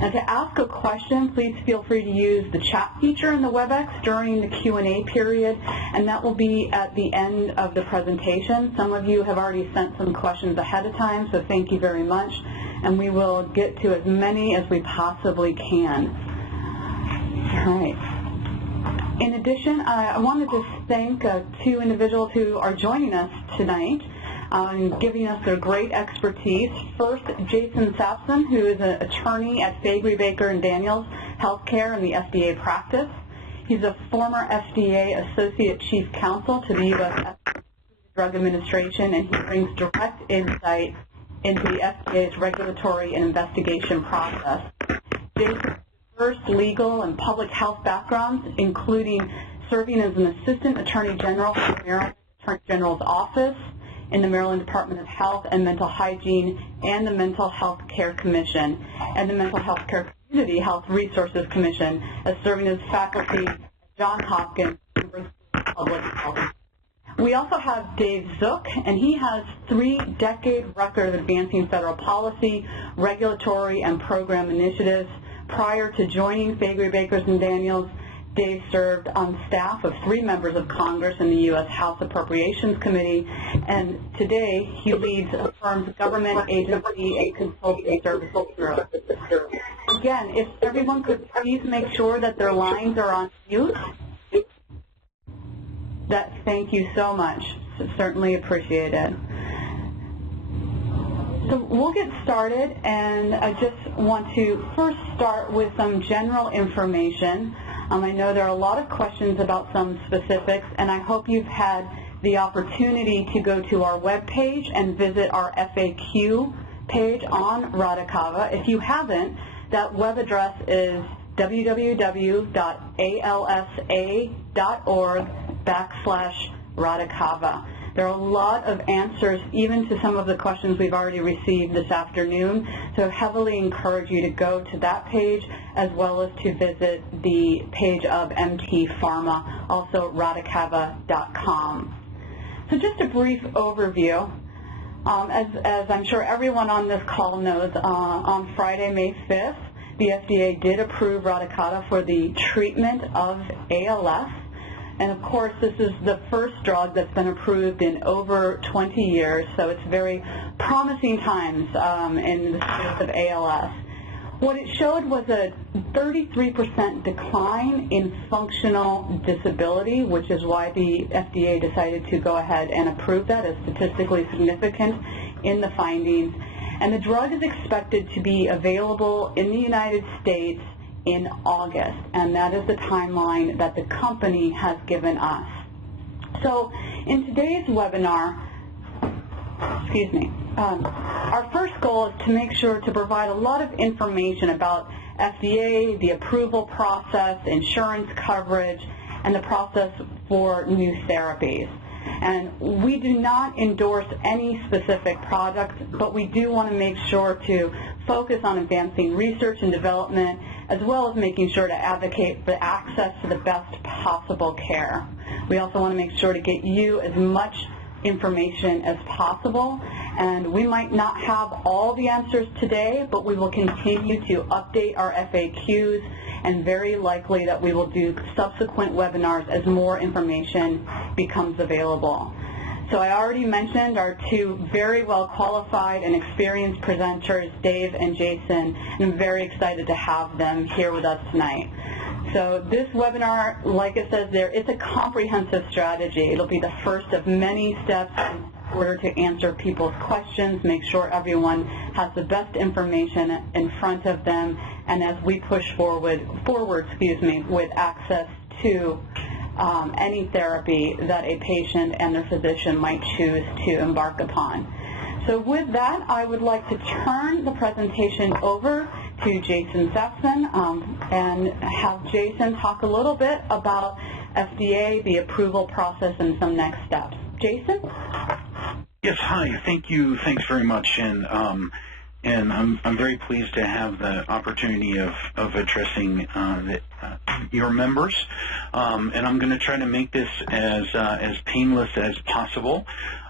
Now, to ask a question, please feel free to use the chat feature in the WebEx during the Q&A period, and that will be at the end of the presentation. Some of you have already sent some questions ahead of time, so thank you very much, and we will get to as many as we possibly can. All right. In addition, I wanted to thank two individuals who are joining us tonight, giving us their great expertise. First, Jason Sampson, who is an attorney at Faegre, Baker & Daniels Healthcare in the FDA practice. He's a former FDA Associate Chief Counsel to the U.S. Drug Administration, and he brings direct insight into the FDA's regulatory and investigation process. Jason's diverse legal and public health backgrounds, including serving as an Assistant Attorney General for the Maryland Attorney General's Office, in the Maryland Department of Health and Mental Hygiene and the Mental Health Care Commission and the Mental Health Care Community Health Resources Commission, as serving as faculty at Johns Hopkins University of Public Health. We also have Dave Zook, and he has 3-decade record of advancing federal policy, regulatory, and program initiatives. Prior to joining Faegre, Baker & Daniels, Dave served on staff of 3 members of Congress in the U.S. House Appropriations Committee, and today he leads a firm's government agency and consulting services bureau. Again, if everyone could please make sure that their lines are on mute. Thank you so much. Certainly appreciated. So we'll get started, and I just want to first start with some general information. I know there are a lot of questions about some specifics, and I hope you've had the opportunity to go to our webpage and visit our FAQ page on Radicava. If you haven't, that web address is www.alsa.org/Radicava. There are a lot of answers, even to some of the questions we've already received this afternoon, so I heavily encourage you to go to that page as well as to visit the page of MT Pharma, also radicava.com. So just a brief overview. As I'm sure everyone on this call knows, on Friday, May 5th, the FDA did approve Radicava for the treatment of ALS. And of course, this is the first drug that's been approved in over 20 years, so it's very promising times in the space of ALS. What it showed was a 33% decline in functional disability, which is why the FDA decided to go ahead and approve that as statistically significant in the findings. And the drug is expected to be available in the United States in August, and that is the timeline that the company has given us. So in today's webinar, our first goal is to make sure to provide a lot of information about FDA, the approval process, insurance coverage, and the process for new therapies. And we do not endorse any specific product, but we do want to make sure to focus on advancing research and development, as well as making sure to advocate for access to the best possible care. We also want to make sure to get you as much information as possible, and we might not have all the answers today, but we will continue to update our FAQs, and very likely that we will do subsequent webinars as more information becomes available. So I already mentioned our 2 very well qualified and experienced presenters, Dave and Jason, and I'm very excited to have them here with us tonight. So this webinar, like it says there, it's a comprehensive strategy. It'll be the first of many steps in order to answer people's questions, make sure everyone has the best information in front of them, and as we push forward with access to any therapy that a patient and their physician might choose to embark upon. So with that, I would like to turn the presentation over to Jason Sampson and have Jason talk a little bit about FDA, the approval process, and some next steps. Jason? Yes, hi. Thank you. Thanks very much. And I'm very pleased to have the opportunity of addressing your members. And I'm going to try to make this as painless as possible.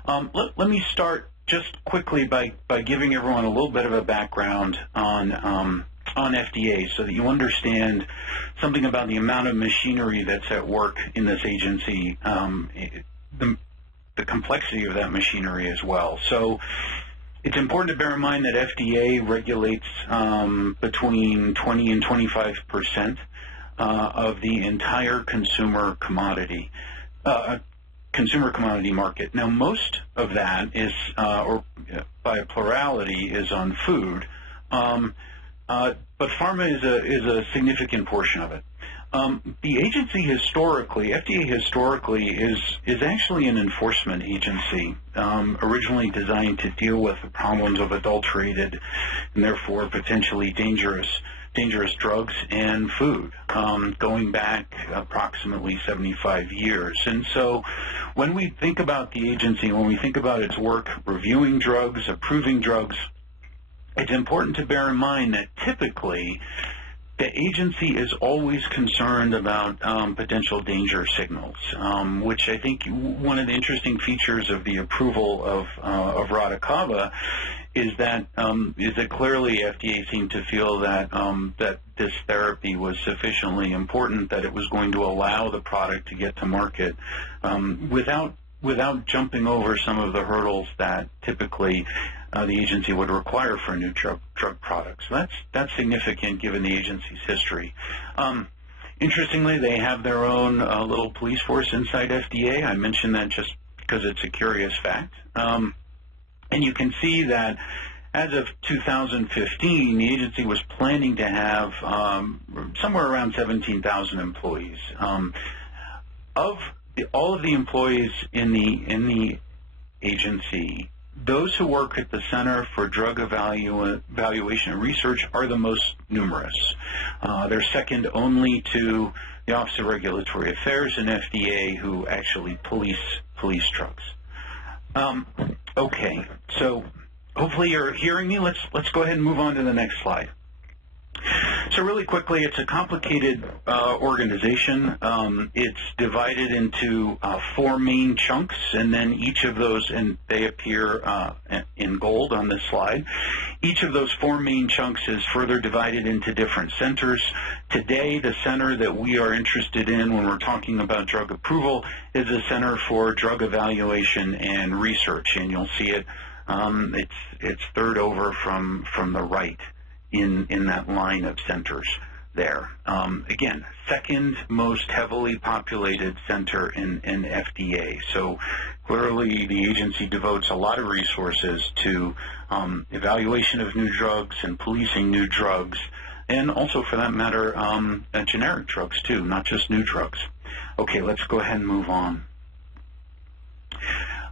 Let me start just quickly by giving everyone a little bit of a background on on FDA so that you understand something about the amount of machinery that's at work in this agency, the complexity of that machinery as well. So it's important to bear in mind that FDA regulates between 20 and 25% of the entire consumer commodity market. Now, most of that is, or by a plurality, is on food, but pharma is a significant portion of it. The agency historically, FDA historically, is actually an enforcement agency, originally designed to deal with the problems of adulterated and therefore potentially dangerous drugs and food, going back approximately 75 years. And so when we think about the agency, when we think about its work reviewing drugs, approving drugs, it's important to bear in mind that typically the agency is always concerned about potential danger signals, which I think one of the interesting features of the approval of Radicava is that clearly FDA seemed to feel that that this therapy was sufficiently important that it was going to allow the product to get to market without jumping over some of the hurdles that typically the agency would require for a new drug product. So that's significant given the agency's history. Interestingly, they have their own little police force inside FDA. I mention that just because it's a curious fact. And you can see that as of 2015, the agency was planning to have somewhere around 17,000 employees. Of all of the employees in the agency, those who work at the Center for Drug Evaluation and Research are the most numerous. They're second only to the Office of Regulatory Affairs and FDA, who actually police drugs. Okay, so hopefully you're hearing me. Let's go ahead and move on to the next slide. So really quickly, it's a complicated organization. It's divided into 4 main chunks, and then each of those, and they appear in gold on this slide. Each of those 4 main chunks is further divided into different centers. Today, the center that we are interested in when we're talking about drug approval is the Center for Drug Evaluation and Research, and you'll see it. It's third over from the right in that line of centers there. Again, second most heavily populated center in FDA. So clearly the agency devotes a lot of resources to evaluation of new drugs and policing new drugs, and also for that matter, generic drugs too, not just new drugs. Okay, let's go ahead and move on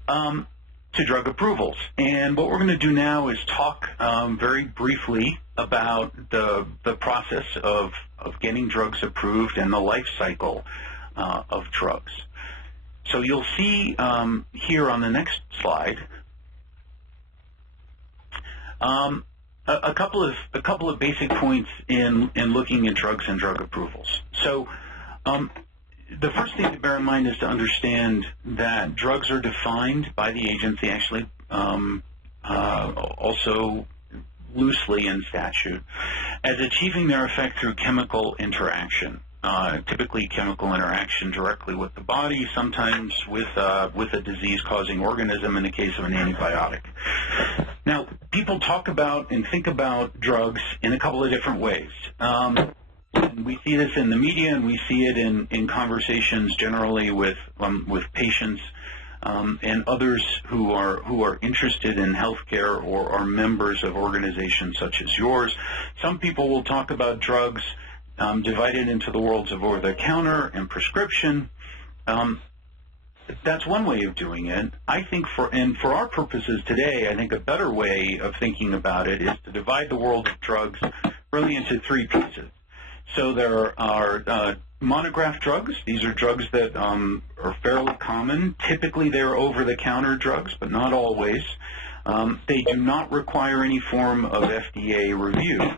to drug approvals. And what we're going to do now is talk very briefly about the process of getting drugs approved and the life cycle of drugs. So you'll see here on the next slide a couple of basic points in looking at drugs and drug approvals. So the first thing to bear in mind is to understand that drugs are defined by the agency, actually also loosely in statute, as achieving their effect through chemical interaction, typically chemical interaction directly with the body, sometimes with a disease-causing organism in the case of an antibiotic. Now, people talk about and think about drugs in a couple of different ways. And we see this in the media, and we see it in conversations generally with patients and others who are interested in healthcare or are members of organizations such as yours. Some people will talk about drugs divided into the worlds of over-the-counter and prescription. That's one way of doing it. I think for our purposes today, I think a better way of thinking about it is to divide the world of drugs really into 3 pieces. So there are monograph drugs. These are drugs that are fairly common. Typically, they're over-the-counter drugs, but not always. They do not require any form of FDA review.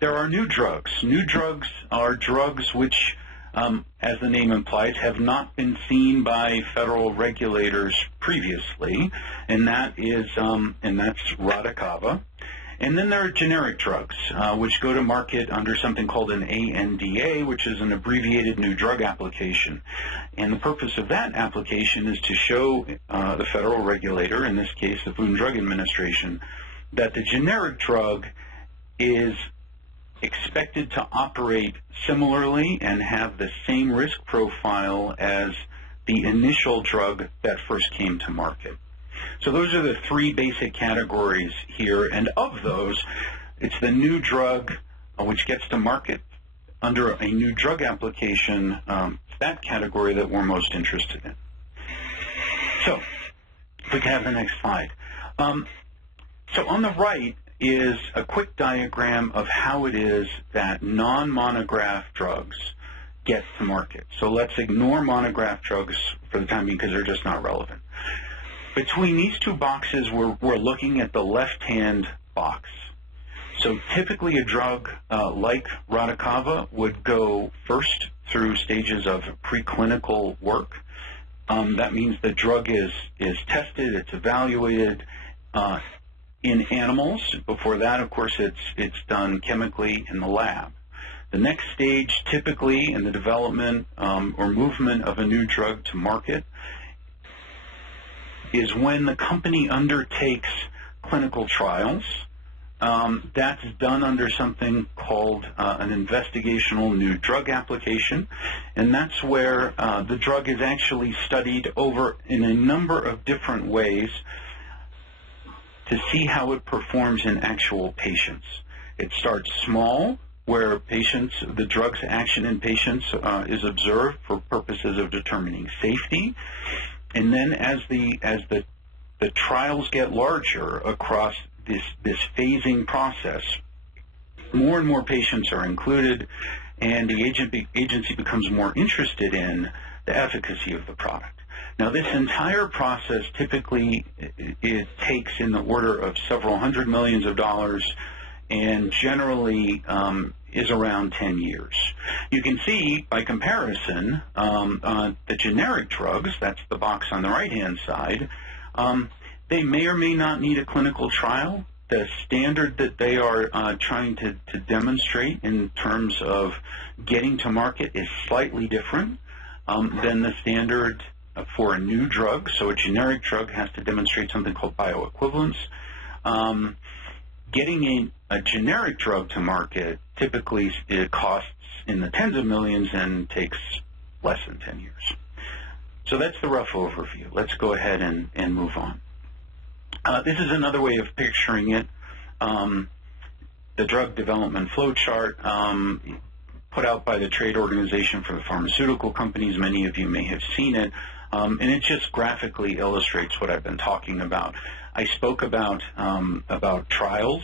There are new drugs. New drugs are drugs which, as the name implies, have not been seen by federal regulators previously, and that's Radicava. And then there are generic drugs, which go to market under something called an ANDA, which is an abbreviated new drug application. And the purpose of that application is to show the federal regulator, in this case the Food and Drug Administration, that the generic drug is expected to operate similarly and have the same risk profile as the initial drug that first came to market. So those are the three basic categories here, and of those, it's the new drug which gets to market under a new drug application, that category that we're most interested in. So if we can have the next slide. So on the right is a quick diagram of how it is that non-monograph drugs get to market. So let's ignore monograph drugs for the time being because they're just not relevant. Between these two boxes, we're looking at the left-hand box. So typically a drug like Radicava would go first through stages of preclinical work. That means the drug is tested, it's evaluated in animals. Before that, of course, it's done chemically in the lab. The next stage, typically in the development or movement of a new drug to market, is when the company undertakes clinical trials. That's done under something called an investigational new drug application, and that's where the drug is actually studied over in a number of different ways to see how it performs in actual patients. It starts small, where the drug's action in patients is observed for purposes of determining safety, and then as the trials get larger across this phasing process, more and more patients are included, and the agency becomes more interested in the efficacy of the product. Now, this entire process typically it takes in the order of several hundred millions of dollars, and generally is around 10 years. You can see, by comparison, the generic drugs, that's the box on the right-hand side, they may or may not need a clinical trial. The standard that they are trying to demonstrate in terms of getting to market is slightly different than the standard for a new drug. So a generic drug has to demonstrate something called bioequivalence. Getting a generic drug to market typically it costs in the tens of millions and takes less than 10 years. So that's the rough overview. Let's go ahead and move on. This is another way of picturing it. The drug development flowchart put out by the Trade Organization for the Pharmaceutical Companies. Many of you may have seen it. And it just graphically illustrates what I've been talking about. I spoke about trials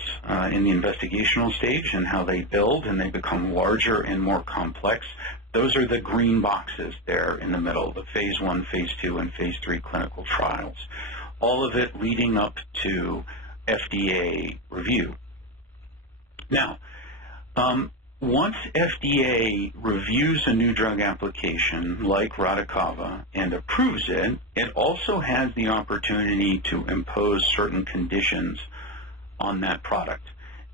in the investigational stage and how they build and they become larger and more complex. Those are the green boxes there in the middle, the phase 1, phase 2, and phase 3 clinical trials. All of it leading up to FDA review. Now, once FDA reviews a new drug application like Radicava and approves it, it also has the opportunity to impose certain conditions on that product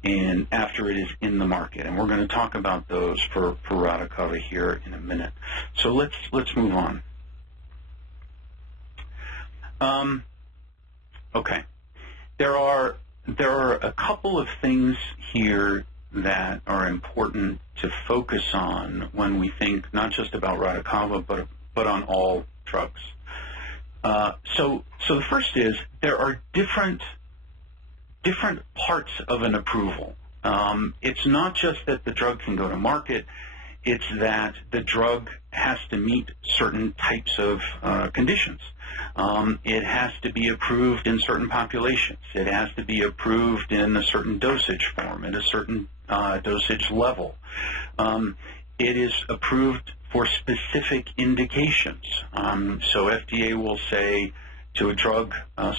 and after it is in the market. And we're going to talk about those for Radicava here in a minute. So let's move on. Okay. There are a couple of things here that are important to focus on when we think not just about Radicava, but on all drugs. So the first is there are different parts of an approval. It's not just that the drug can go to market, it's that the drug has to meet certain types of conditions. It has to be approved in certain populations. It has to be approved in a certain dosage form, at a certain dosage level. It is approved for specific indications. So FDA will say to a drug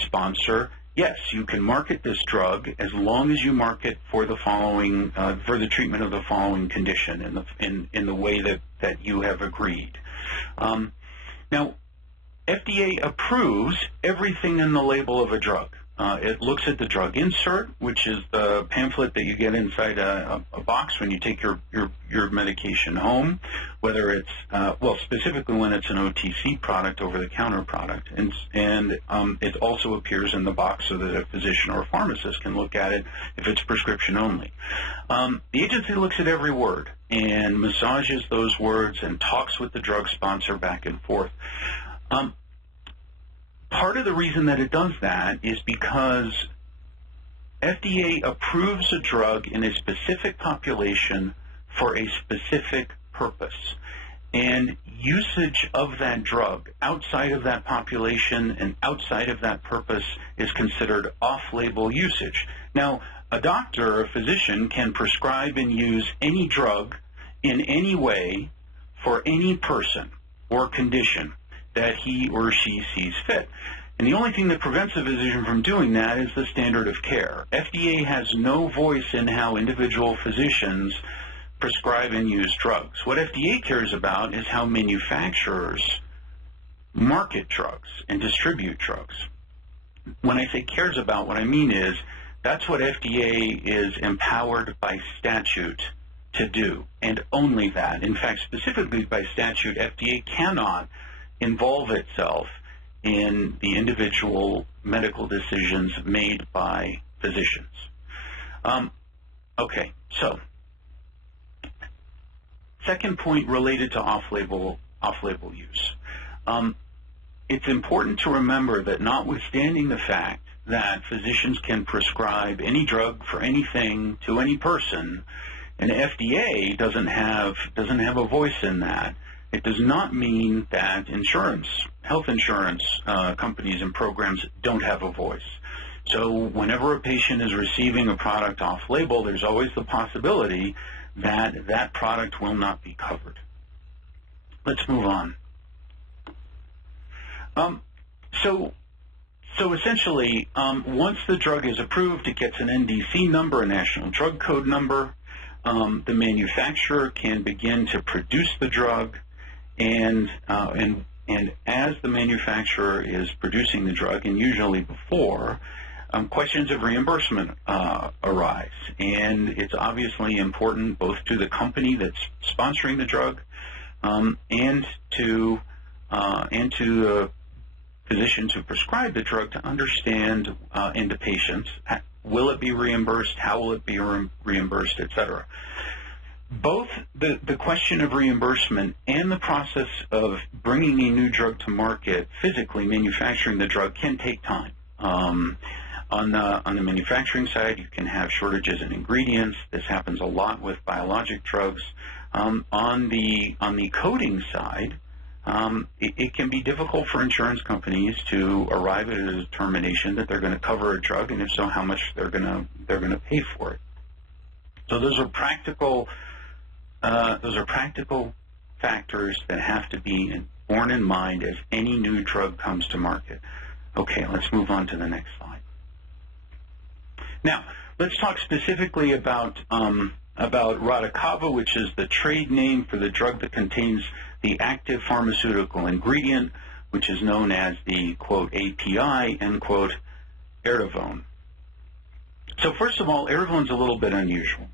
sponsor, yes, you can market this drug as long as you market for the following, for the treatment of the following condition in the way that you have agreed. Now, FDA approves everything in the label of a drug. It looks at the drug insert, which is the pamphlet that you get inside a box when you take your medication home, whether it's, well, specifically when it's an OTC product, over-the-counter product. And it also appears in the box so that a physician or a pharmacist can look at it if it's prescription only. The agency looks at every word and massages those words and talks with the drug sponsor back and forth. Part of the reason that it does that is because FDA approves a drug in a specific population for a specific purpose. And usage of that drug outside of that population and outside of that purpose is considered off-label usage. Now, a doctor or a physician can prescribe and use any drug in any way for any person or condition that he or she sees fit. And the only thing that prevents a physician from doing that is the standard of care. FDA has no voice in how individual physicians prescribe and use drugs. What FDA cares about is how manufacturers market drugs and distribute drugs. When I say cares about, what I mean is that's what FDA is empowered by statute to do, and only that. In fact, specifically by statute, FDA cannot involve itself in the individual medical decisions made by physicians. Okay, so second point related to off-label use. It's important to remember that notwithstanding the fact that physicians can prescribe any drug for anything to any person, and FDA doesn't have a voice in that, it does not mean that health insurance companies and programs don't have a voice. So whenever a patient is receiving a product off-label, there's always the possibility that that product will not be covered. Let's move on. So essentially, once the drug is approved, it gets an NDC number, a National Drug Code number. The manufacturer can begin to produce the drug. And as the manufacturer is producing the drug, and usually before, questions of reimbursement arise. And it's obviously important both to the company that's sponsoring the drug and to the physicians who prescribe the drug to understand, and to patients, will it be reimbursed, how will it be reimbursed, et cetera. Both the question of reimbursement and the process of bringing a new drug to market, physically manufacturing the drug, can take time. On the manufacturing side, you can have shortages in ingredients. This happens a lot with biologic drugs. On the coding side, it can be difficult for insurance companies to arrive at a determination that they're going to cover a drug, and if so, how much they're going to pay for it. So those are practical factors that have to be borne in mind as any new drug comes to market. Okay, let's move on to the next slide. Now, let's talk specifically about Radicava, which is the trade name for the drug that contains the active pharmaceutical ingredient, which is known as the, quote, API, end quote, Erdavone. So first of all, Erdavone's a little bit unusual.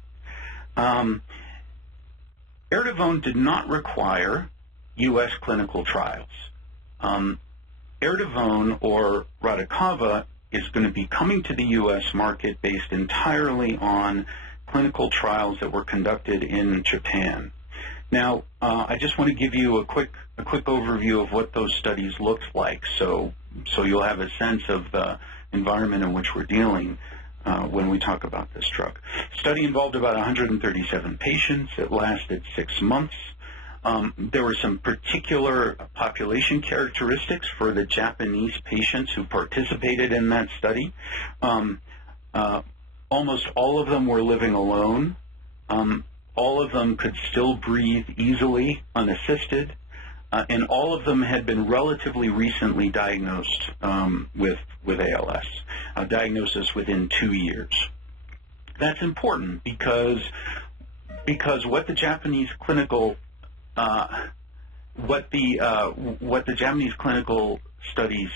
Erdavone did not require U.S. clinical trials. Erdavone, or Radicava, is going to be coming to the U.S. market based entirely on clinical trials that were conducted in Japan. Now, I just want to give you a quick overview of what those studies looked like, so you'll have a sense of the environment in which we're dealing when we talk about this drug. The study involved about 137 patients. It lasted 6 months. There were some particular population characteristics for the Japanese patients who participated in that study. Almost all of them were living alone. All of them could still breathe easily, unassisted, and all of them had been relatively recently diagnosed with ALS, a diagnosis within 2 years. That's important because what the Japanese clinical studies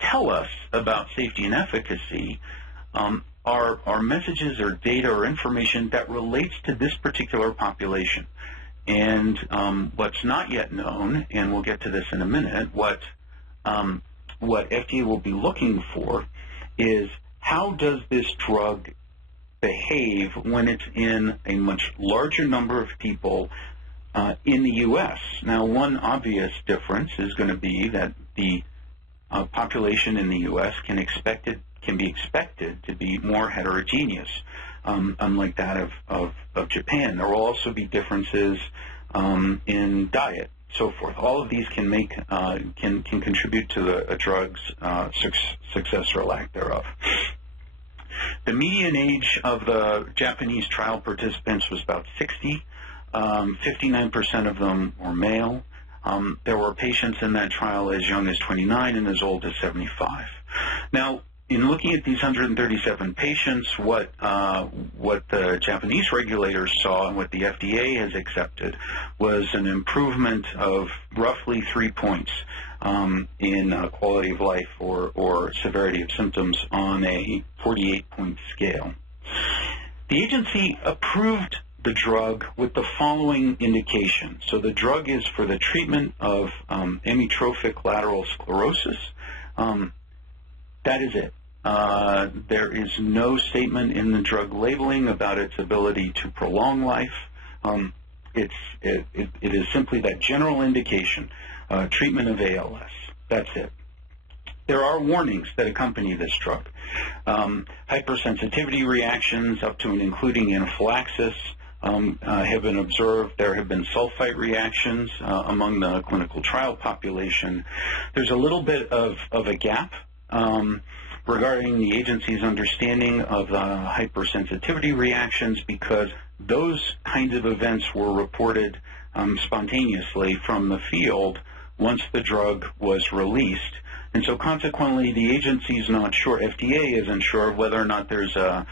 tell us about safety and efficacy are messages or data or information that relates to this particular population. And what's not yet known, and we'll get to this in a minute, what FDA will be looking for is how does this drug behave when it's in a much larger number of people in the U.S. Now, one obvious difference is going to be that the population in the U.S. can be expected to be more heterogeneous, unlike that of Japan. There will also be differences in diet, so forth. All of these can contribute to a drug's success or lack thereof. The median age of the Japanese trial participants was about 60. 59% of them were male. There were patients in that trial as young as 29 and as old as 75. Now, in looking at these 137 patients, what the Japanese regulators saw and what the FDA has accepted was an improvement of roughly 3 points in quality of life or severity of symptoms on a 48-point scale. The agency approved the drug with the following indication. So the drug is for the treatment of amyotrophic lateral sclerosis. That is it. There is no statement in the drug labeling about its ability to prolong life. It is simply that general indication, treatment of ALS. That's it. There are warnings that accompany this drug. Hypersensitivity reactions up to and including anaphylaxis have been observed. There have been sulfite reactions among the clinical trial population. There's a little bit of a gap regarding the agency's understanding of hypersensitivity reactions because those kinds of events were reported spontaneously from the field once the drug was released. And so consequently, the agency is not sure, FDA isn't sure whether or not there's a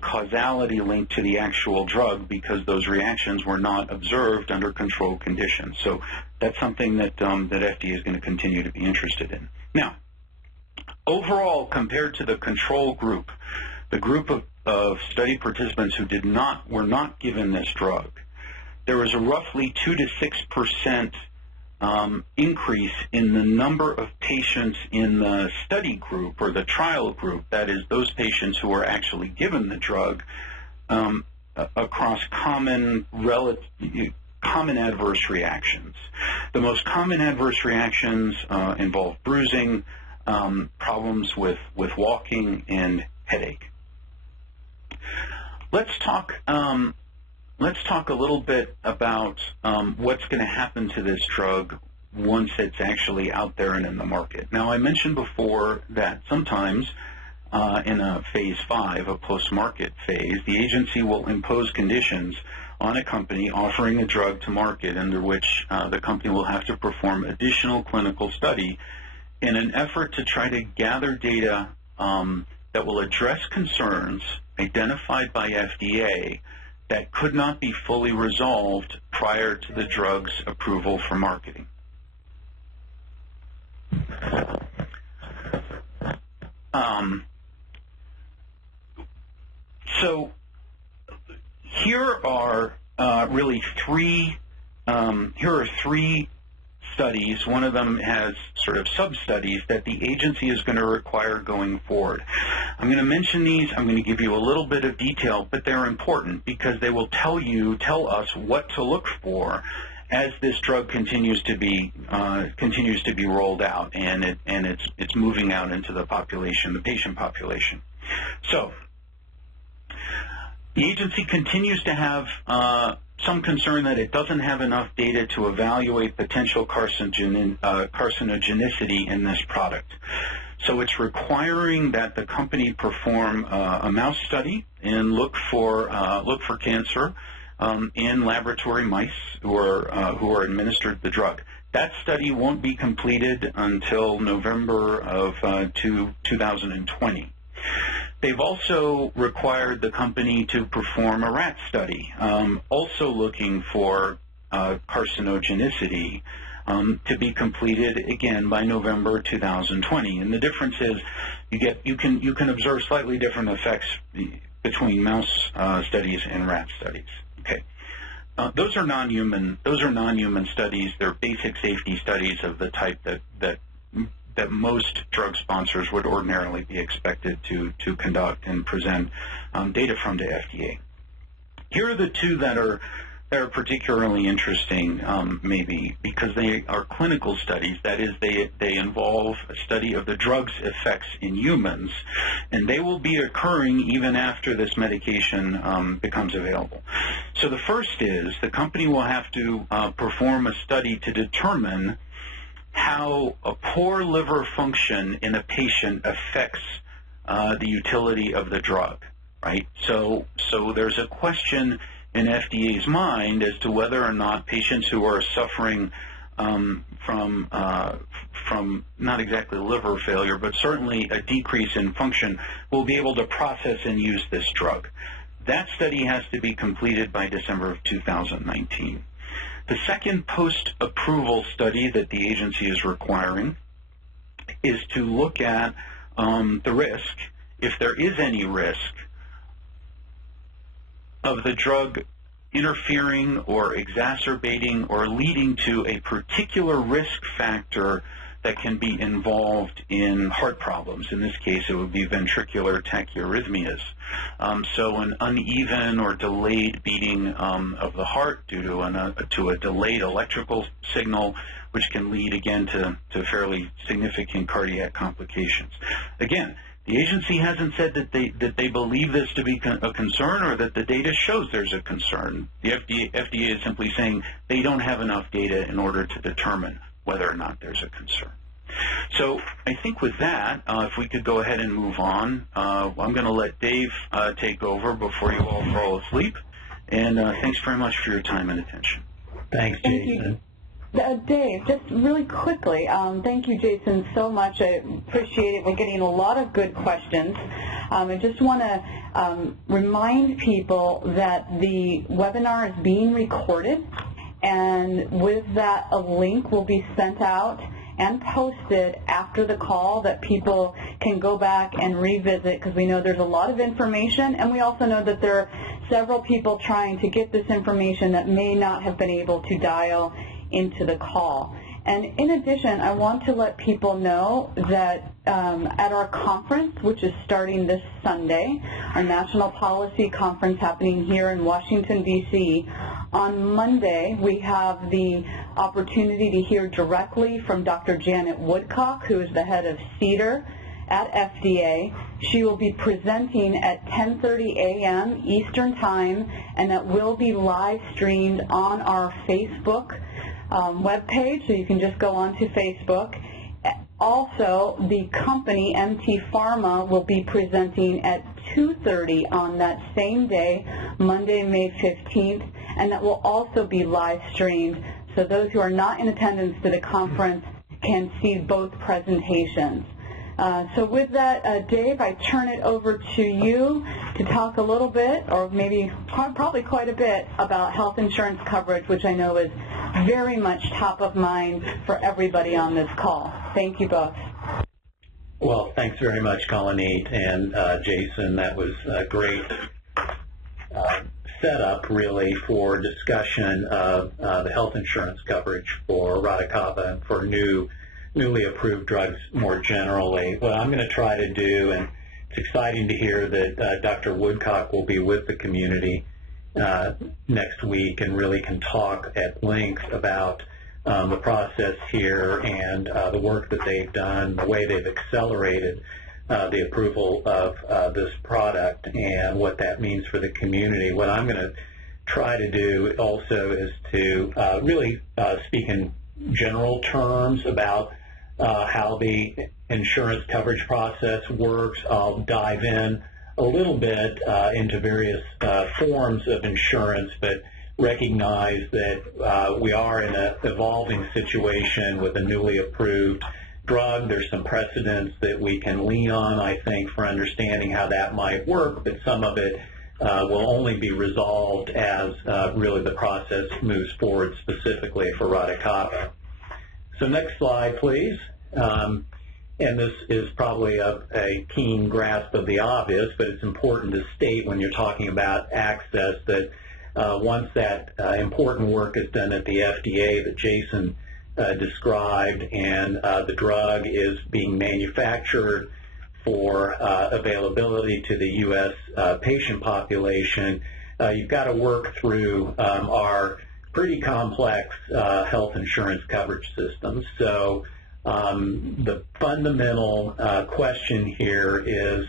causality link to the actual drug because those reactions were not observed under controlled conditions. So that's something that FDA is going to continue to be interested in. Now, overall, compared to the control group, the group of study participants who were not given this drug, there was a roughly 2 to 6% increase in the number of patients in the study group or the trial group, that is, those patients who were actually given the drug, across common adverse reactions. The most common adverse reactions involve bruising, problems with walking, and headache. Let's talk a little bit about what's going to happen to this drug once it's actually out there and in the market. Now, I mentioned before that sometimes in a phase 5, a post-market phase, the agency will impose conditions on a company offering a drug to market under which the company will have to perform additional clinical study in an effort to try to gather data that will address concerns identified by FDA that could not be fully resolved prior to the drug's approval for marketing. So here are really three studies. One of them has sort of sub-studies that the agency is going to require going forward. I'm going to mention these. I'm going to give you a little bit of detail, but they're important because they will tell us what to look for as this drug continues to be rolled out and it's moving out into the population, the patient population. So the agency continues to have some concern that it doesn't have enough data to evaluate potential carcinogenicity in this product. So it's requiring that the company perform a mouse study and look for cancer in laboratory mice who are administered the drug. That study won't be completed until November of 2020. They've also required the company to perform a rat study, also looking for carcinogenicity to be completed again by November 2020. And the difference is you can observe slightly different effects between mouse studies and rat studies. Okay. Those are non-human studies. They're basic safety studies of the type that most drug sponsors would ordinarily be expected to conduct and present data from to FDA. Here are the two that are particularly interesting, maybe because they are clinical studies. That is, they involve a study of the drug's effects in humans, and they will be occurring even after this medication becomes available. So the first is the company will have to perform a study to determine how a poor liver function in a patient affects the utility of the drug, right? So there's a question in FDA's mind as to whether or not patients who are suffering from not exactly liver failure, but certainly a decrease in function, will be able to process and use this drug. That study has to be completed by December of 2019. The second post-approval study that the agency is requiring is to look at the risk, if there is any risk, of the drug interfering or exacerbating or leading to a particular risk factor that can be involved in heart problems. In this case, it would be ventricular tachyarrhythmias. So an uneven or delayed beating of the heart due to a delayed electrical signal, which can lead, again, to fairly significant cardiac complications. Again, the agency hasn't said that they believe this to be a concern or that the data shows there's a concern. The FDA is simply saying they don't have enough data in order to determine whether or not there's a concern. So I think with that, if we could go ahead and move on, I'm going to let Dave take over before you all fall asleep. And thanks very much for your time and attention. Thanks, Jason. Dave, just really quickly, thank you, Jason, so much. I appreciate it. We're getting a lot of good questions. I just want to remind people that the webinar is being recorded, and with that, a link will be sent out and posted after the call that people can go back and revisit, because we know there's a lot of information, and we also know that there are several people trying to get this information that may not have been able to dial into the call. And in addition, I want to let people know that at our conference, which is starting this Sunday, our National Policy Conference happening here in Washington, D.C., on Monday, we have the opportunity to hear directly from Dr. Janet Woodcock, who is the head of CEDAR at FDA. She will be presenting at 10:30 a.m. Eastern Time, and that will be live streamed on our Facebook webpage, so you can just go on to Facebook. Also, the company, MT Pharma, will be presenting at 2:30 on that same day, Monday, May 15th, and that will also be live streamed, so those who are not in attendance to the conference can see both presentations. So with that, Dave, I turn it over to you to talk a little bit, or maybe probably quite a bit, about health insurance coverage, which I know is very much top of mind for everybody on this call. Thank you both. Well, thanks very much, Colleen and Jason. That was a great setup, really, for discussion of the health insurance coverage for Radicava and for newly approved drugs more generally. What I'm going to try to do, and it's exciting to hear that Dr. Woodcock will be with the community next week and really can talk at length about the process here and the work that they've done, the way they've accelerated the approval of this product and what that means for the community. What I'm going to try to do also is to really speak in general terms about how the insurance coverage process works. I'll dive in a little bit into various forms of insurance, but recognize that we are in an evolving situation with a newly approved drug. There's some precedents that we can lean on, I think, for understanding how that might work, but some of it will only be resolved as really the process moves forward specifically for Radicava. So next slide, please. And this is probably a keen grasp of the obvious, but it's important to state when you're talking about access that once that important work is done at the FDA that Jason described and the drug is being manufactured for availability to the U.S. Patient population, you've got to work through our pretty complex health insurance coverage systems. So the fundamental question here is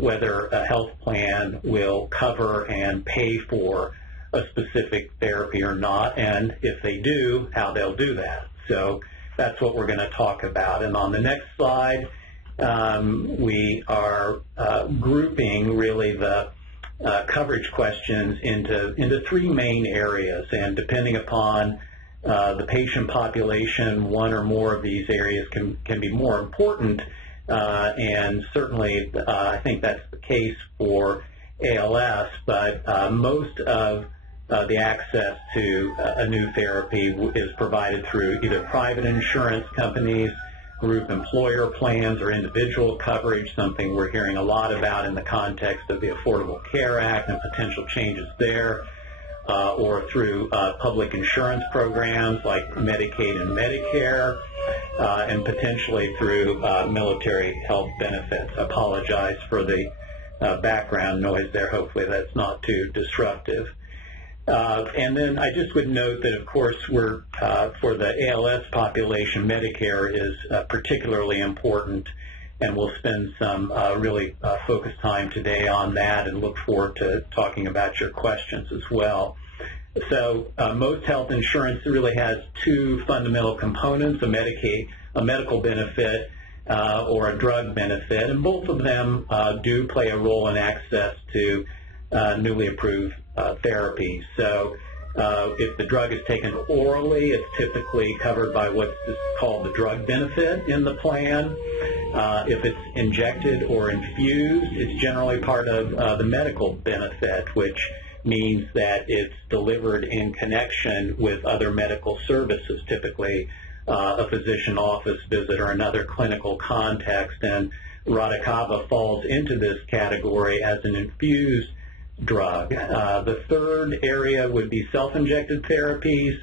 whether a health plan will cover and pay for a specific therapy or not, and if they do, how they'll do that. So that's what we're going to talk about. And on the next slide, we are grouping really the coverage questions into three main areas, and depending upon the patient population, one or more of these areas can be more important, and certainly I think that's the case for ALS, but most of the access to a new therapy is provided through either private insurance companies, group employer plans, or individual coverage, something we're hearing a lot about in the context of the Affordable Care Act and potential changes there, or through public insurance programs like Medicaid and Medicare, and potentially through military health benefits. I apologize for the background noise there. Hopefully that's not too disruptive. And then I just would note that, of course, we're for the ALS population, Medicare is particularly important, and we'll spend some really focused time today on that and look forward to talking about your questions as well. So most health insurance really has two fundamental components, a medical benefit or a drug benefit, and both of them do play a role in access to newly approved therapies. So if the drug is taken orally, it's typically covered by what's called the drug benefit in the plan. If it's injected or infused, it's generally part of the medical benefit, which means that it's delivered in connection with other medical services, typically a physician office visit or another clinical context. And Radicava falls into this category as an infused drug. The third area would be self-injected therapies,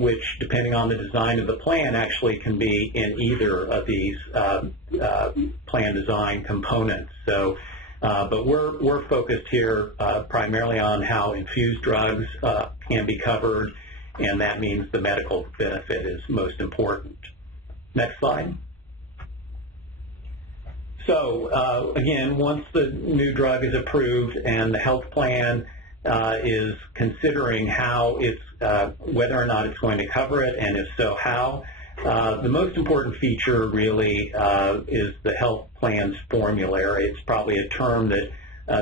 which, depending on the design of the plan, actually can be in either of these plan design components. So, but we're focused here primarily on how infused drugs can be covered, and that means the medical benefit is most important. Next slide. So again, once the new drug is approved and the health plan is considering how it's, whether or not it's going to cover it, and if so, how, the most important feature really is the health plan's formulary. It's probably a term that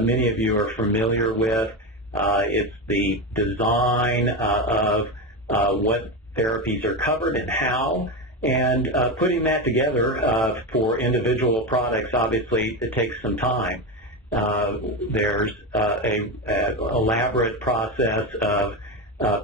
many of you are familiar with. It's the design of what therapies are covered and how. And putting that together for individual products, obviously, it takes some time. There's an elaborate process of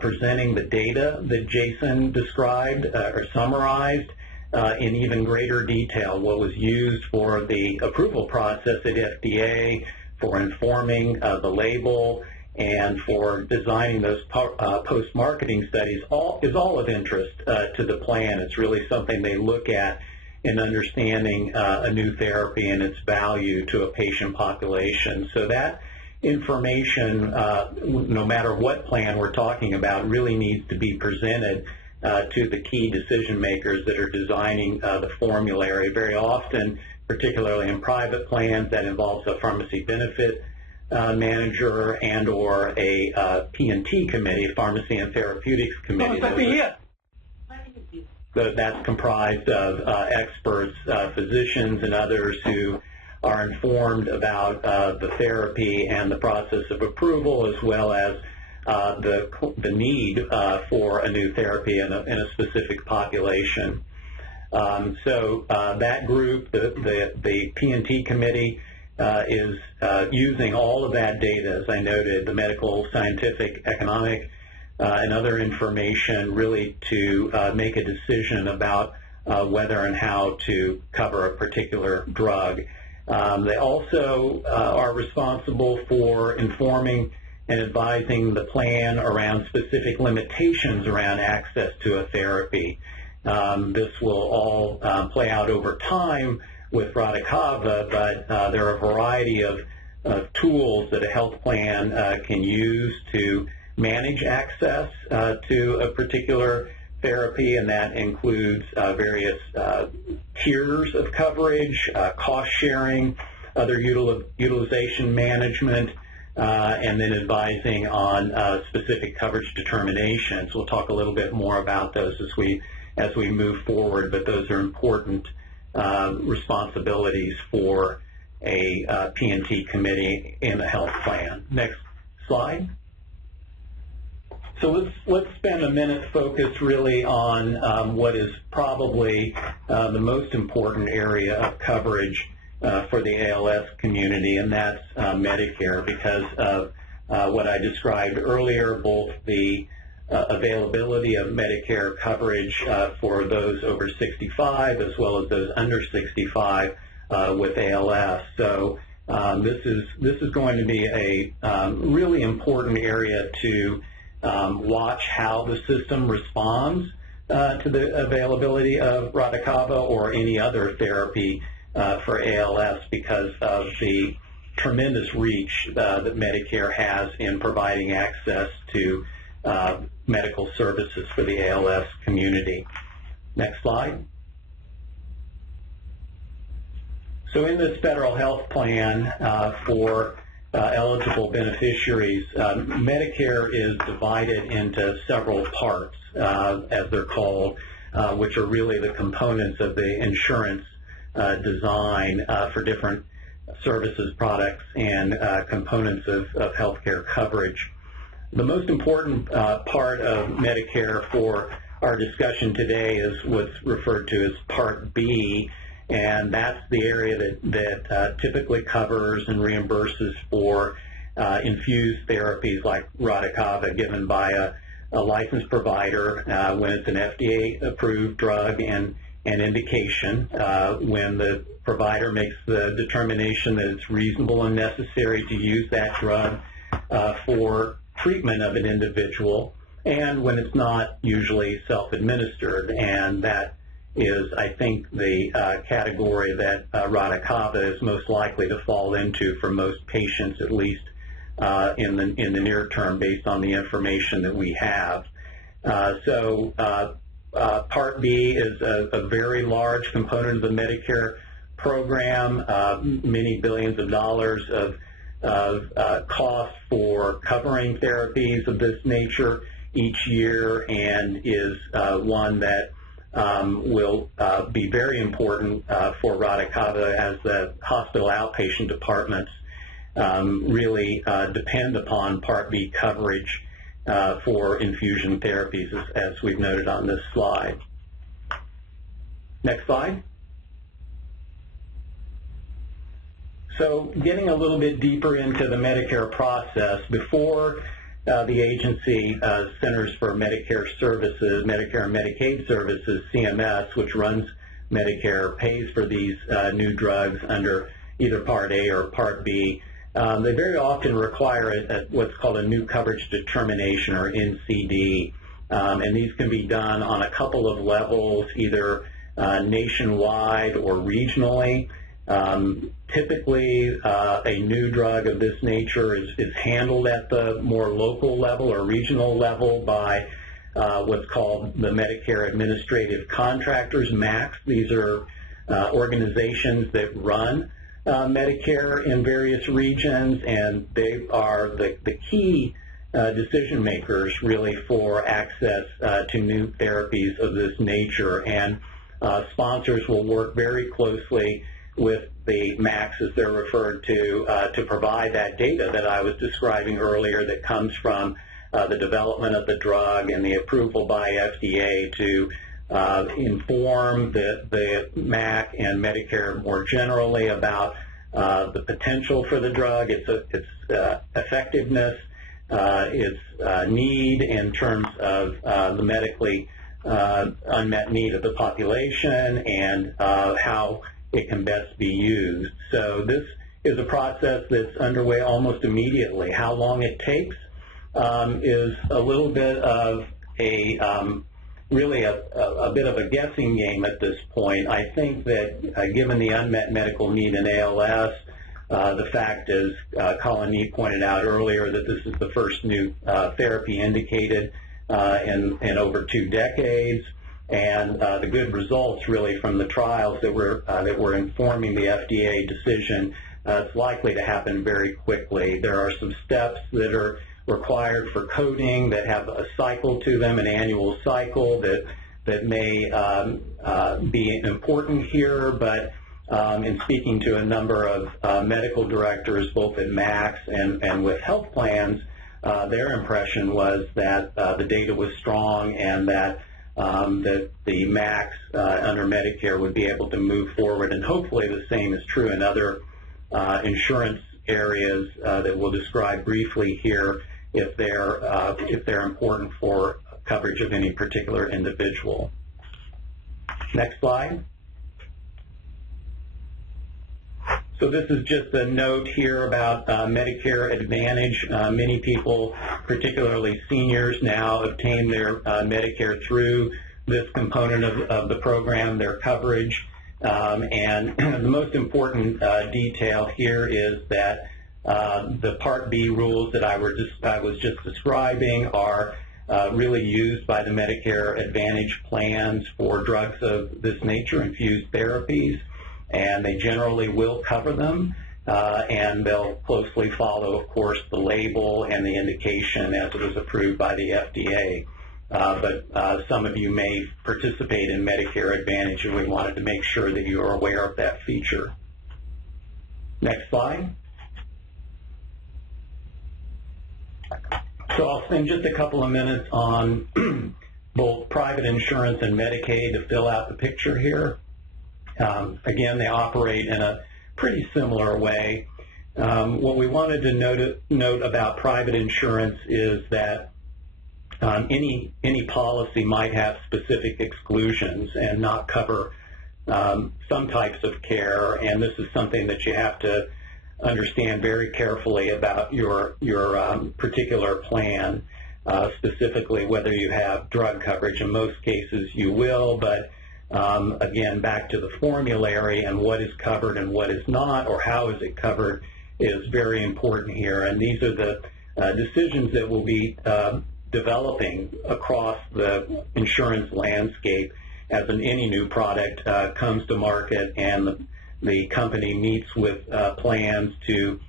presenting the data that Jason described or summarized in even greater detail, what was used for the approval process at FDA, for informing the label, and for designing those post-marketing studies is all of interest to the plan. It's really something they look at in understanding a new therapy and its value to a patient population. So that information, no matter what plan we're talking about, really needs to be presented to the key decision makers that are designing the formulary. Very often, particularly in private plans, that involves a pharmacy benefit manager and or a P&T committee, a pharmacy and therapeutics committee. So that's comprised of experts, physicians and others who are informed about the therapy and the process of approval, as well as the need for a new therapy in a specific population. So that group, the P&T committee, is using all of that data, as I noted, the medical, scientific, economic, and other information really to make a decision about whether and how to cover a particular drug. They also are responsible for informing and advising the plan around specific limitations around access to a therapy. This will all play out over time with Radicava, but there are a variety of tools that a health plan can use to manage access to a particular therapy, and that includes various tiers of coverage, cost sharing, other utilization management, and then advising on specific coverage determinations. We'll talk a little bit more about those as we move forward, but those are important responsibilities for a P&T committee in a health plan. Next slide. So let's spend a minute focused really on what is probably the most important area of coverage for the ALS community, and that's Medicare, because of what I described earlier, both the availability of Medicare coverage for those over 65 as well as those under 65 with ALS. So this is going to be a really important area to watch how the system responds to the availability of Radicava or any other therapy for ALS, because of the tremendous reach that Medicare has in providing access to medical services for the ALS community. Next slide. So in this federal health plan for eligible beneficiaries, Medicare is divided into several parts, as they're called, which are really the components of the insurance design for different services, products, and components of healthcare coverage. The most important part of Medicare for our discussion today is what's referred to as Part B, and that's the area that typically covers and reimburses for infused therapies like Radicava given by a licensed provider when it's an FDA-approved drug and indication, when the provider makes the determination that it's reasonable and necessary to use that drug for treatment of an individual, and when it's not usually self-administered. And that is, I think, the category that Radicava is most likely to fall into for most patients, at least in the near term, based on the information that we have. Part B is a very large component of the Medicare program, many billions of dollars of cost for covering therapies of this nature each year, and is one that will be very important for Radicava, as the hospital outpatient departments really depend upon Part B coverage for infusion therapies, as we've noted on this slide. Next slide. So getting a little bit deeper into the Medicare process, before the agency, Centers for Medicare Services, Medicare and Medicaid Services, CMS, which runs Medicare, pays for these new drugs under either Part A or Part B. They very often require what's called a new coverage determination, or NCD, and these can be done on a couple of levels, either nationwide or regionally. Typically, a new drug of this nature is handled at the more local level or regional level by what's called the Medicare Administrative Contractors, MACs. These are organizations that run Medicare in various regions, and they are the key decision makers really for access to new therapies of this nature. And sponsors will work very closely with the MACs, as they're referred to provide that data that I was describing earlier that comes from the development of the drug and the approval by FDA to inform the MAC and Medicare more generally about the potential for the drug, its effectiveness, its need in terms of the medically unmet need of the population, and how it can best be used. So this is a process that's underway almost immediately. How long it takes is a little bit of really a bit of a guessing game at this point. I think that given the unmet medical need in ALS, the fact, as Colin Nee pointed out earlier, that this is the first new therapy indicated in over 2 decades, and the good results really from the trials that were informing the FDA decision, it's likely to happen very quickly. There are some steps that are required for coding that have a cycle to them, an annual cycle that may be important here, but in speaking to a number of medical directors, both at MACs and with health plans, their impression was that the data was strong and that the MACs under Medicare would be able to move forward, and hopefully the same is true in other insurance areas that we'll describe briefly here if they're important for coverage of any particular individual. Next slide. So this is just a note here about Medicare Advantage. Many people, particularly seniors, now obtain their Medicare through this component of the program, their coverage. And the most important detail here is that the Part B rules that I was just describing are really used by the Medicare Advantage plans for drugs of this nature, infused therapies, and they generally will cover them, and they'll closely follow, of course, the label and the indication as it was approved by the FDA. But some of you may participate in Medicare Advantage, and we wanted to make sure that you are aware of that feature. Next slide. So I'll spend just a couple of minutes on both private insurance and Medicaid to fill out the picture here. Again, they operate in a pretty similar way. What we wanted to note about private insurance is that any policy might have specific exclusions and not cover some types of care, and this is something that you have to understand very carefully about your particular plan, specifically whether you have drug coverage. In most cases you will, but again, back to the formulary and what is covered and what is not, or how is it covered, is very important here. And these are the decisions that will be developing across the insurance landscape as any new product comes to market, and the company meets with plans to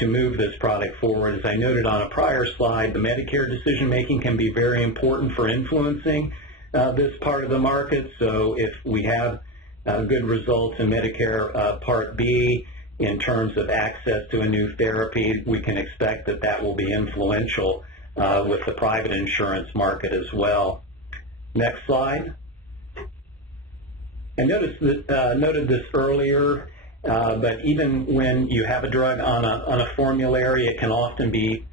move this product forward. As I noted on a prior slide, the Medicare decision-making can be very important for influencing this part of the market. So if we have good results in Medicare Part B in terms of access to a new therapy, we can expect that that will be influential with the private insurance market as well. Next slide. I noted this earlier, but even when you have a drug on a formulary, it can often be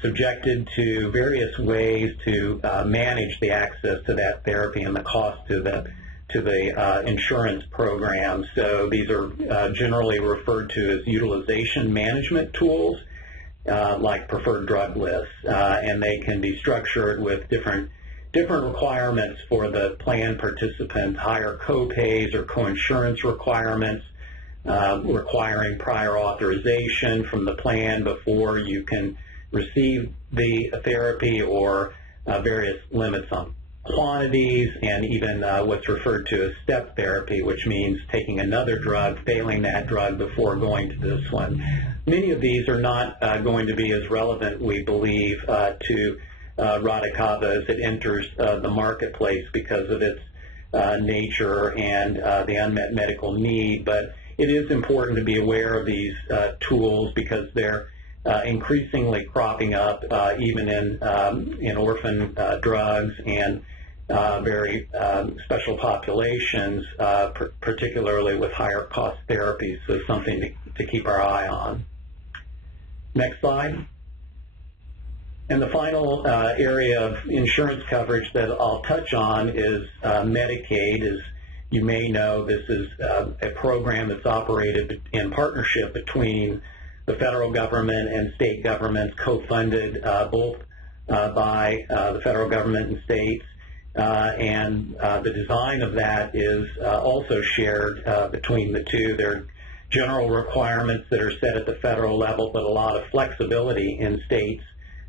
subjected to various ways to manage the access to that therapy and the cost to the insurance program. So these are generally referred to as utilization management tools, like preferred drug lists, and they can be structured with different requirements for the plan participants, higher co-pays or co-insurance requirements, requiring prior authorization from the plan before you can receive the therapy, or various limits on quantities, and even what's referred to as step therapy, which means taking another drug, failing that drug before going to this one. Many of these are not going to be as relevant, we believe, to Radicava as it enters the marketplace because of its nature and the unmet medical need, but it is important to be aware of these tools because they're increasingly cropping up even in orphan drugs, and very special populations, particularly with higher cost therapies, so something to keep our eye on. Next slide. And the final area of insurance coverage that I'll touch on is Medicaid. As you may know, this is a program that's operated in partnership between the federal government and state governments, co-funded both by the federal government and states. And the design of that is also shared between the two. There are general requirements that are set at the federal level, but a lot of flexibility in states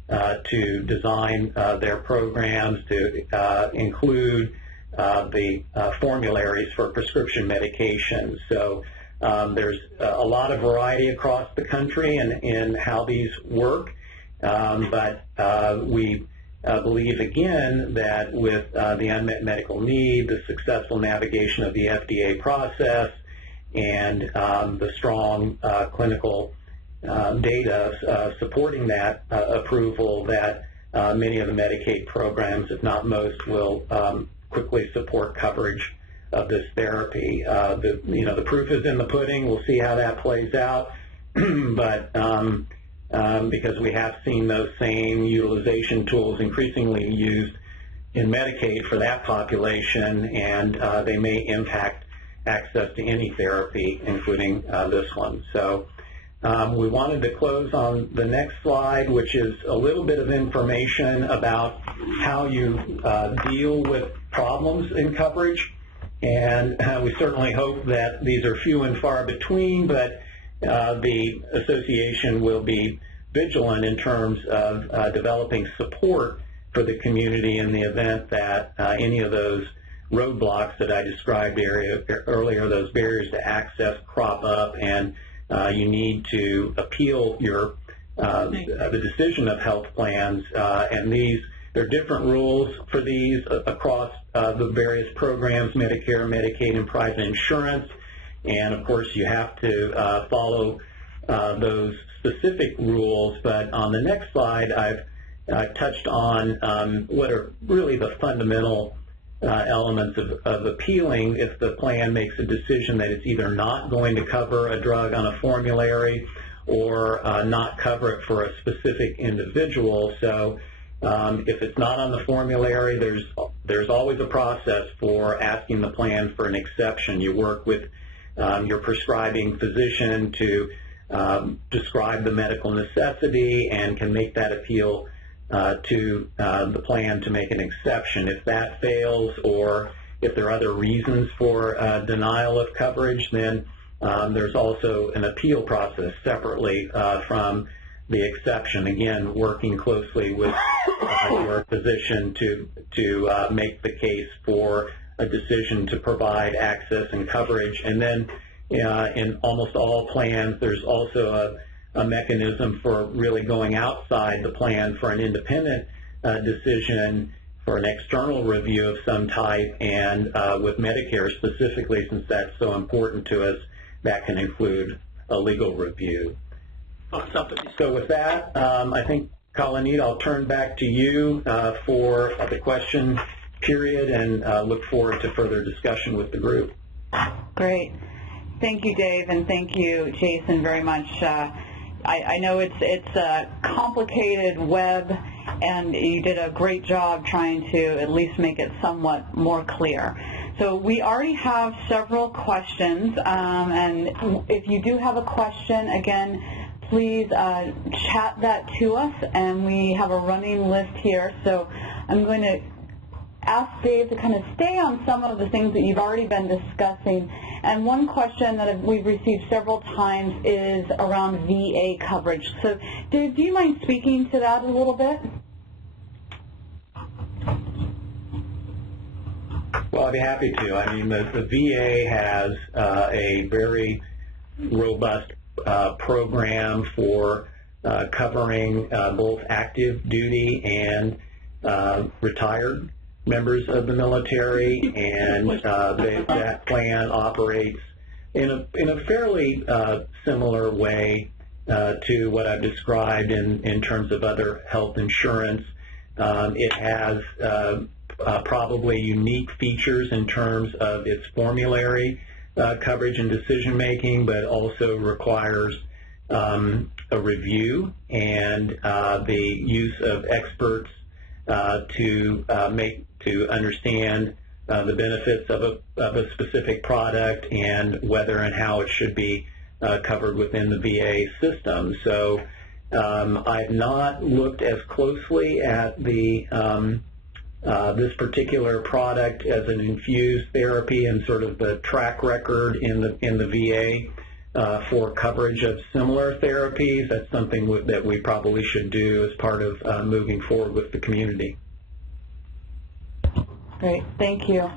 to design their programs to include the formularies for prescription medications. So there's a lot of variety across the country in how these work, but we believe again that with the unmet medical need, the successful navigation of the FDA process, and the strong clinical data supporting that approval, that many of the Medicaid programs, if not most, will quickly support coverage of this therapy. The proof is in the pudding. We'll see how that plays out, but because we have seen those same utilization tools increasingly used in Medicaid for that population, and they may impact access to any therapy, including this one. So we wanted to close on the next slide, which is a little bit of information about how you deal with problems in coverage. And we certainly hope that these are few and far between, but the association will be vigilant in terms of developing support for the community in the event that any of those roadblocks that I described earlier, those barriers to access, crop up, and you need to appeal the decision of health plans. And there are different rules for these across the various programs, Medicare, Medicaid, and private insurance. And of course, you have to follow those specific rules. But on the next slide, I've touched on what are really the fundamental elements of appealing if the plan makes a decision that it's either not going to cover a drug on a formulary or not cover it for a specific individual. So if it's not on the formulary, there's always a process for asking the plan for an exception. You work with your prescribing physician to describe the medical necessity and can make that appeal to the plan to make an exception. If that fails, or if there are other reasons for denial of coverage, then there's also an appeal process separately from the exception, again, working closely with your physician to make the case for a decision to provide access and coverage. And then in almost all plans, there's also a mechanism for really going outside the plan for an independent decision for an external review of some type, and with Medicare specifically, since that's so important to us, that can include a legal review. So with that, I think, Colleen, I'll turn back to you for the question period, and look forward to further discussion with the group. Great. Thank you, Dave, and thank you, Jason, very much. I know it's a complicated web, and you did a great job trying to at least make it somewhat more clear. So we already have several questions, and if you do have a question, again, please chat that to us, and we have a running list here. So I'm going to ask Dave to kind of stay on some of the things that you've already been discussing. And one question that we've received several times is around VA coverage. So Dave, do you mind speaking to that a little bit? Well, I'd be happy to. I mean, the VA has a very robust program for covering both active duty and retired members of the military, and that plan operates in a fairly similar way to what I've described in terms of other health insurance. It has probably unique features in terms of its formulary coverage and decision making, but also requires a review and the use of experts to understand the benefits of a specific product and whether and how it should be covered within the VA system. So I've not looked as closely at the this particular product as an infused therapy and sort of the track record in the VA for coverage of similar therapies. That's something that we probably should do as part of moving forward with the community. Great, thank you.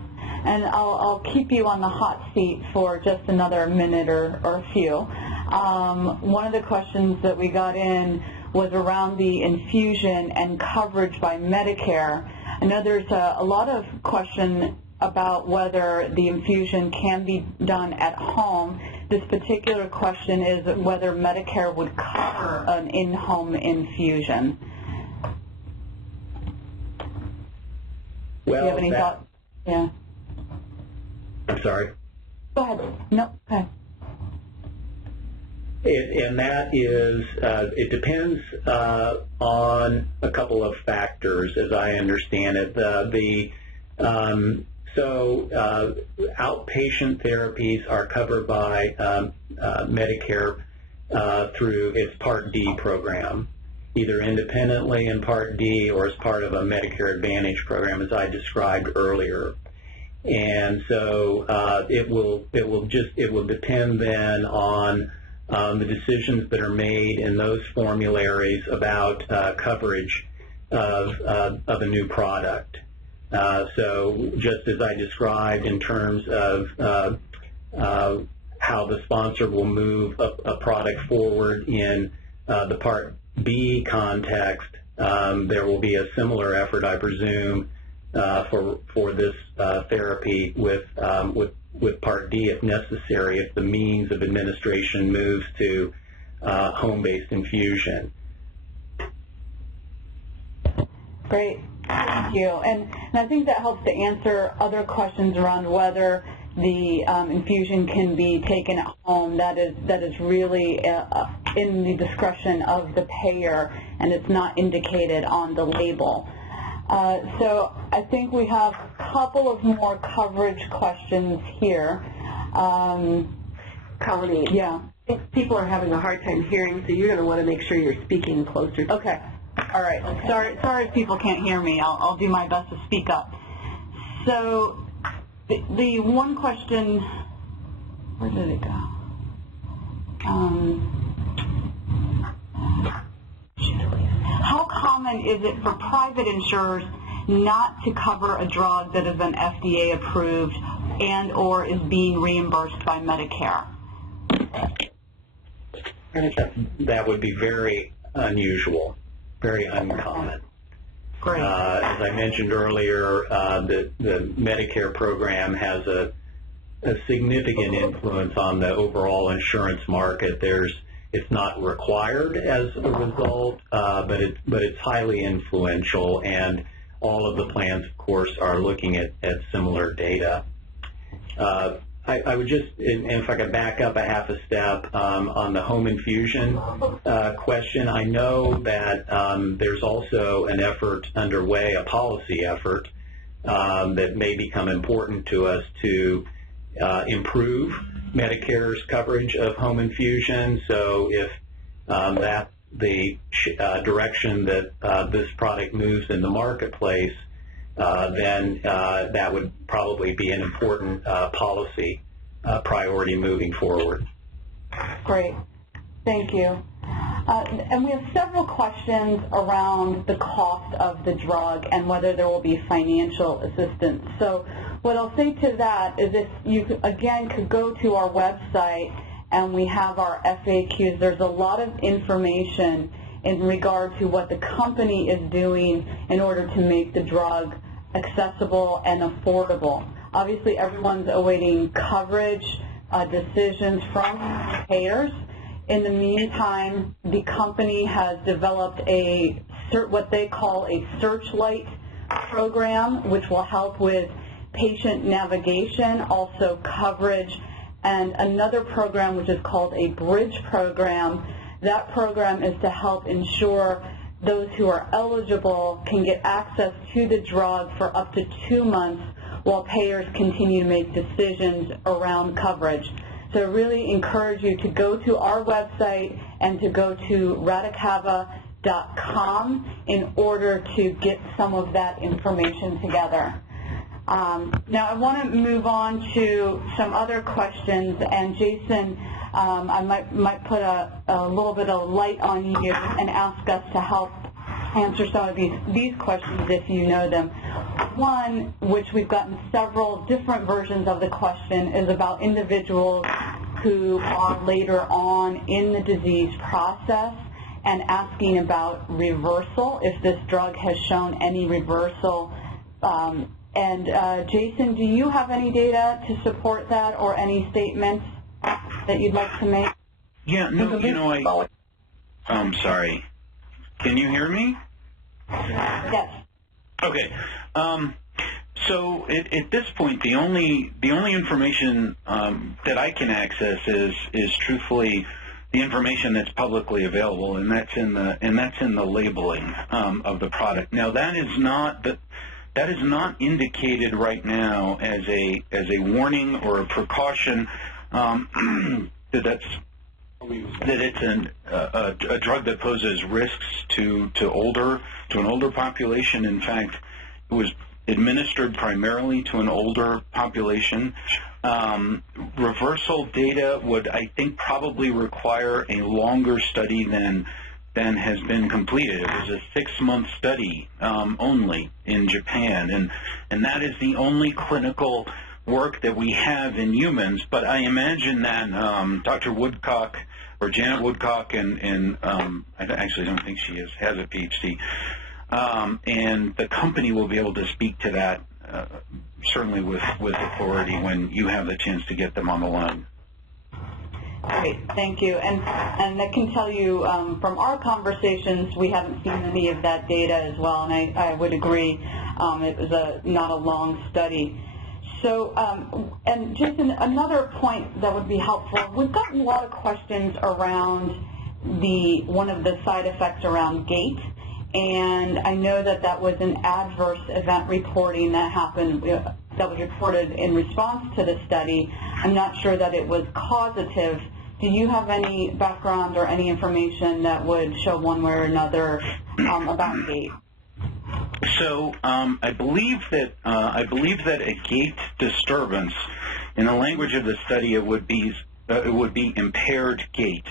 And I'll keep you on the hot seat for just another minute or a few. One of the questions that we got in was around the infusion and coverage by Medicare. I know there's a lot of question about whether the infusion can be done at home. This particular question is whether Medicare would cover an in-home infusion. Well, do you have any thoughts? Yeah. I'm sorry. Go ahead. No, go ahead. And that is, it depends on a couple of factors, as I understand it. So outpatient therapies are covered by Medicare through its Part D program, either independently in Part D or as part of a Medicare Advantage program, as I described earlier. And so it will depend then on the decisions that are made in those formularies about coverage of a new product. So just as I described in terms of how the sponsor will move a product forward in the Part B context, there will be a similar effort, I presume, for this therapy with Part D if necessary, if the means of administration moves to home-based infusion. Great, thank you. And I think that helps to answer other questions around whether the infusion can be taken at home. That is really in the discretion of the payer, and it's not indicated on the label. So I think we have a couple of more coverage questions here. Colony. Yeah. I think people are having a hard time hearing, so you're going to want to make sure you're speaking closer. Okay. All right. Okay. Sorry if people can't hear me. I'll do my best to speak up. So the one question, where did it go? How common is it for private insurers not to cover a drug that has been FDA approved and or is being reimbursed by Medicare? That would be very unusual, very uncommon. Great. As I mentioned earlier, the Medicare program has a significant influence on the overall insurance market. It's not required as a result, but it's highly influential, and all of the plans, of course, are looking at similar data. I would just, and if I could back up a half a step on the home infusion question, I know that there's also an effort underway, a policy effort, that may become important to us to improve Medicare's coverage of home infusion. So if that's the direction that this product moves in the marketplace, then that would probably be an important policy priority moving forward. Great. Thank you. And we have several questions around the cost of the drug and whether there will be financial assistance. So what I'll say to that is if you, again, could go to our website and we have our FAQs, there's a lot of information in regard to what the company is doing in order to make the drug accessible and affordable. Obviously, everyone's awaiting coverage decisions from payers. In the meantime, the company has developed what they call a searchlight program, which will help with patient navigation, also coverage, and another program which is called a bridge program. That program is to help ensure those who are eligible can get access to the drug for up to 2 months while payers continue to make decisions around coverage. So I really encourage you to go to our website and to go to Radicava.com in order to get some of that information together. Now I want to move on to some other questions, and Jason, I might put a little bit of light on you and ask us to help answer some of these questions if you know them. One, which we've gotten several different versions of the question, is about individuals who are later on in the disease process and asking about reversal, if this drug has shown any reversal. Jason, do you have any data to support that or any statements that you'd like to make? Yeah, no, I'm sorry. Can you hear me? Yes. Okay. So at this point, the only information that I can access is truthfully the information that's publicly available, and that's in the labeling of the product. Now that is not indicated right now as a warning or a precaution that it's a drug that poses risks to an older population. In fact, it was administered primarily to an older population. Reversal data would, I think, probably require a longer study than has been completed. It was a 6-month study only in Japan, and that is the only clinical work that we have in humans. But I imagine that Dr. Woodcock, or Janet Woodcock, and I actually don't think she has a PhD, and the company will be able to speak to that certainly with authority when you have the chance to get them on the line. Great, thank you. And I can tell you from our conversations, we haven't seen any of that data as well, and I would agree it was not a long study. So, and Jason, another point that would be helpful, we've gotten a lot of questions around one of the side effects around gait, and I know that was an adverse event reporting that happened, that was reported in response to the study. I'm not sure that it was causative. Do you have any background or any information that would show one way or another about gait? So I believe that a gait disturbance, in the language of the study, it would be impaired gait.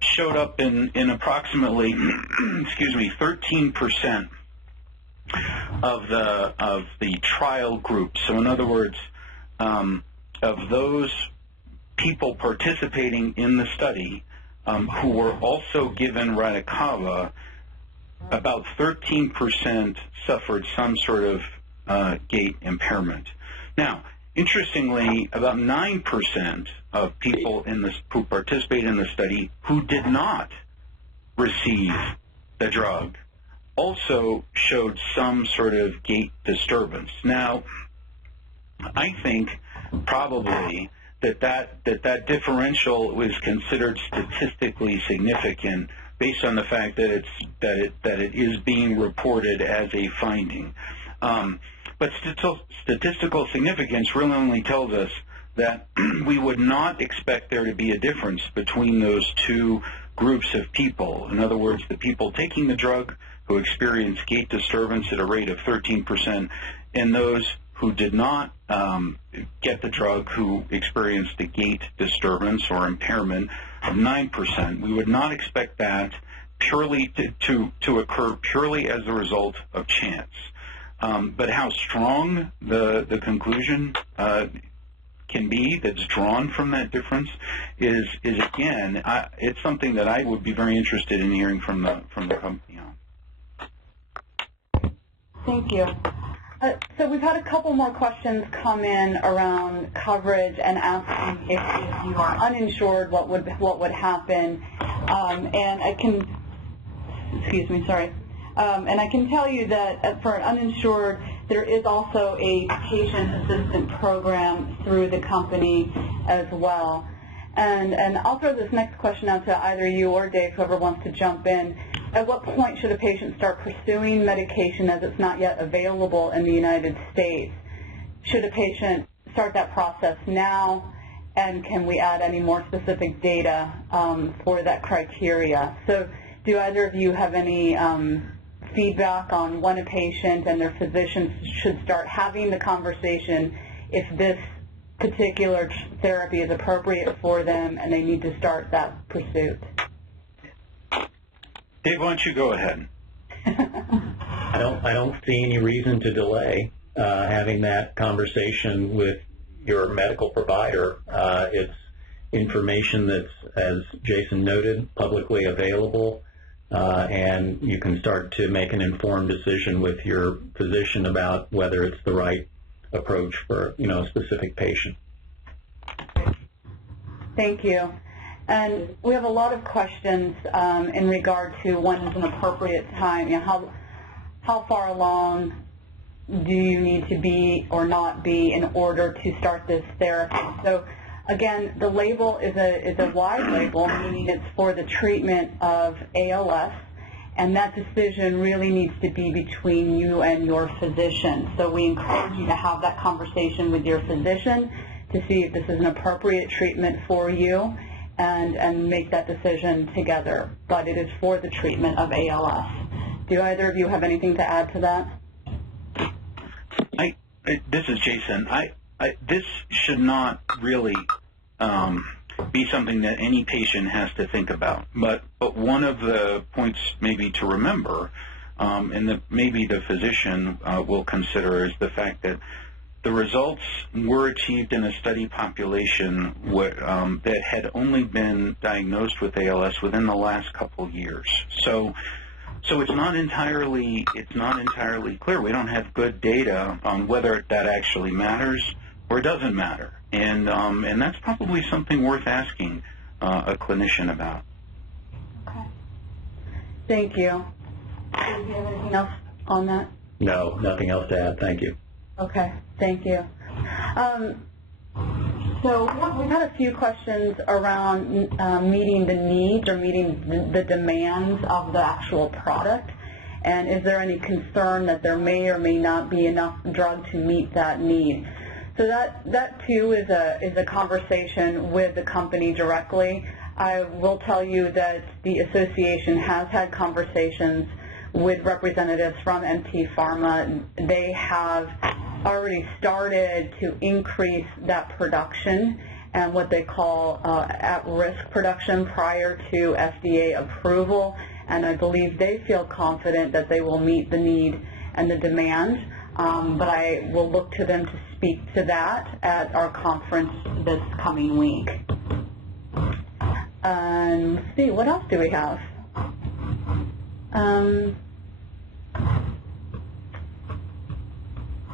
Showed up in approximately 13% of the trial group. So in other words, of those people participating in the study who were also given Radicava, about 13% suffered some sort of gait impairment. Now, interestingly, about 9% of people who participated in the study who did not receive the drug also showed some sort of gait disturbance. Now, I think probably that differential was considered statistically significant based on the fact that it is being reported as a finding. But statistical significance really only tells us that we would not expect there to be a difference between those two groups of people. In other words, the people taking the drug who experienced gait disturbance at a rate of 13%, and those who did not get the drug who experienced a gait disturbance or impairment of 9%. We would not expect that purely to occur purely as a result of chance. But how strong the conclusion can be that's drawn from that difference is again, it's something that I would be very interested in hearing from the company on. Thank you. So we've had a couple more questions come in around coverage and asking if you are uninsured, what would happen. And I can, excuse me, sorry. And I can tell you that for an uninsured, there is also a patient assistance program through the company as well. And I'll throw this next question out to either you or Dave, whoever wants to jump in. At what point should a patient start pursuing medication as it's not yet available in the United States? Should a patient start that process now? And can we add any more specific data for that criteria? So do either of you have any feedback on when a patient and their physicians should start having the conversation if this particular therapy is appropriate for them and they need to start that pursuit? Dave, why don't you go ahead? I don't see any reason to delay having that conversation with your medical provider. It's information that's, as Jason noted, publicly available, and you can start to make an informed decision with your physician about whether it's the right approach for a specific patient. Thank you. And we have a lot of questions in regard to when is an appropriate time. How far along do you need to be or not be in order to start this therapy? So again, the label is a wide label, meaning it's for the treatment of ALS, and that decision really needs to be between you and your physician. So we encourage you to have that conversation with your physician to see if this is an appropriate treatment for you and make that decision together. But it is for the treatment of ALS. Do either of you have anything to add to that? This is Jason. This should not really be something that any patient has to think about. But one of the points maybe to remember, and that maybe the physician will consider, is the fact that the results were achieved in a study population that had only been diagnosed with ALS within the last couple of years. So it's not entirely clear. We don't have good data on whether that actually matters or doesn't matter, and that's probably something worth asking a clinician about. Okay. Thank you. Do you have anything else on that? No, nothing else to add. Thank you. Okay, thank you. So we've had a few questions around meeting the needs or meeting the demands of the actual product, and is there any concern that there may or may not be enough drug to meet that need? So that too is a conversation with the company directly. I will tell you that the association has had conversations with representatives from MT Pharma. They have already started to increase that production and what they call at-risk production prior to FDA approval, and I believe they feel confident that they will meet the need and the demand, but I will look to them to speak to that at our conference this coming week. And let's see, what else do we have?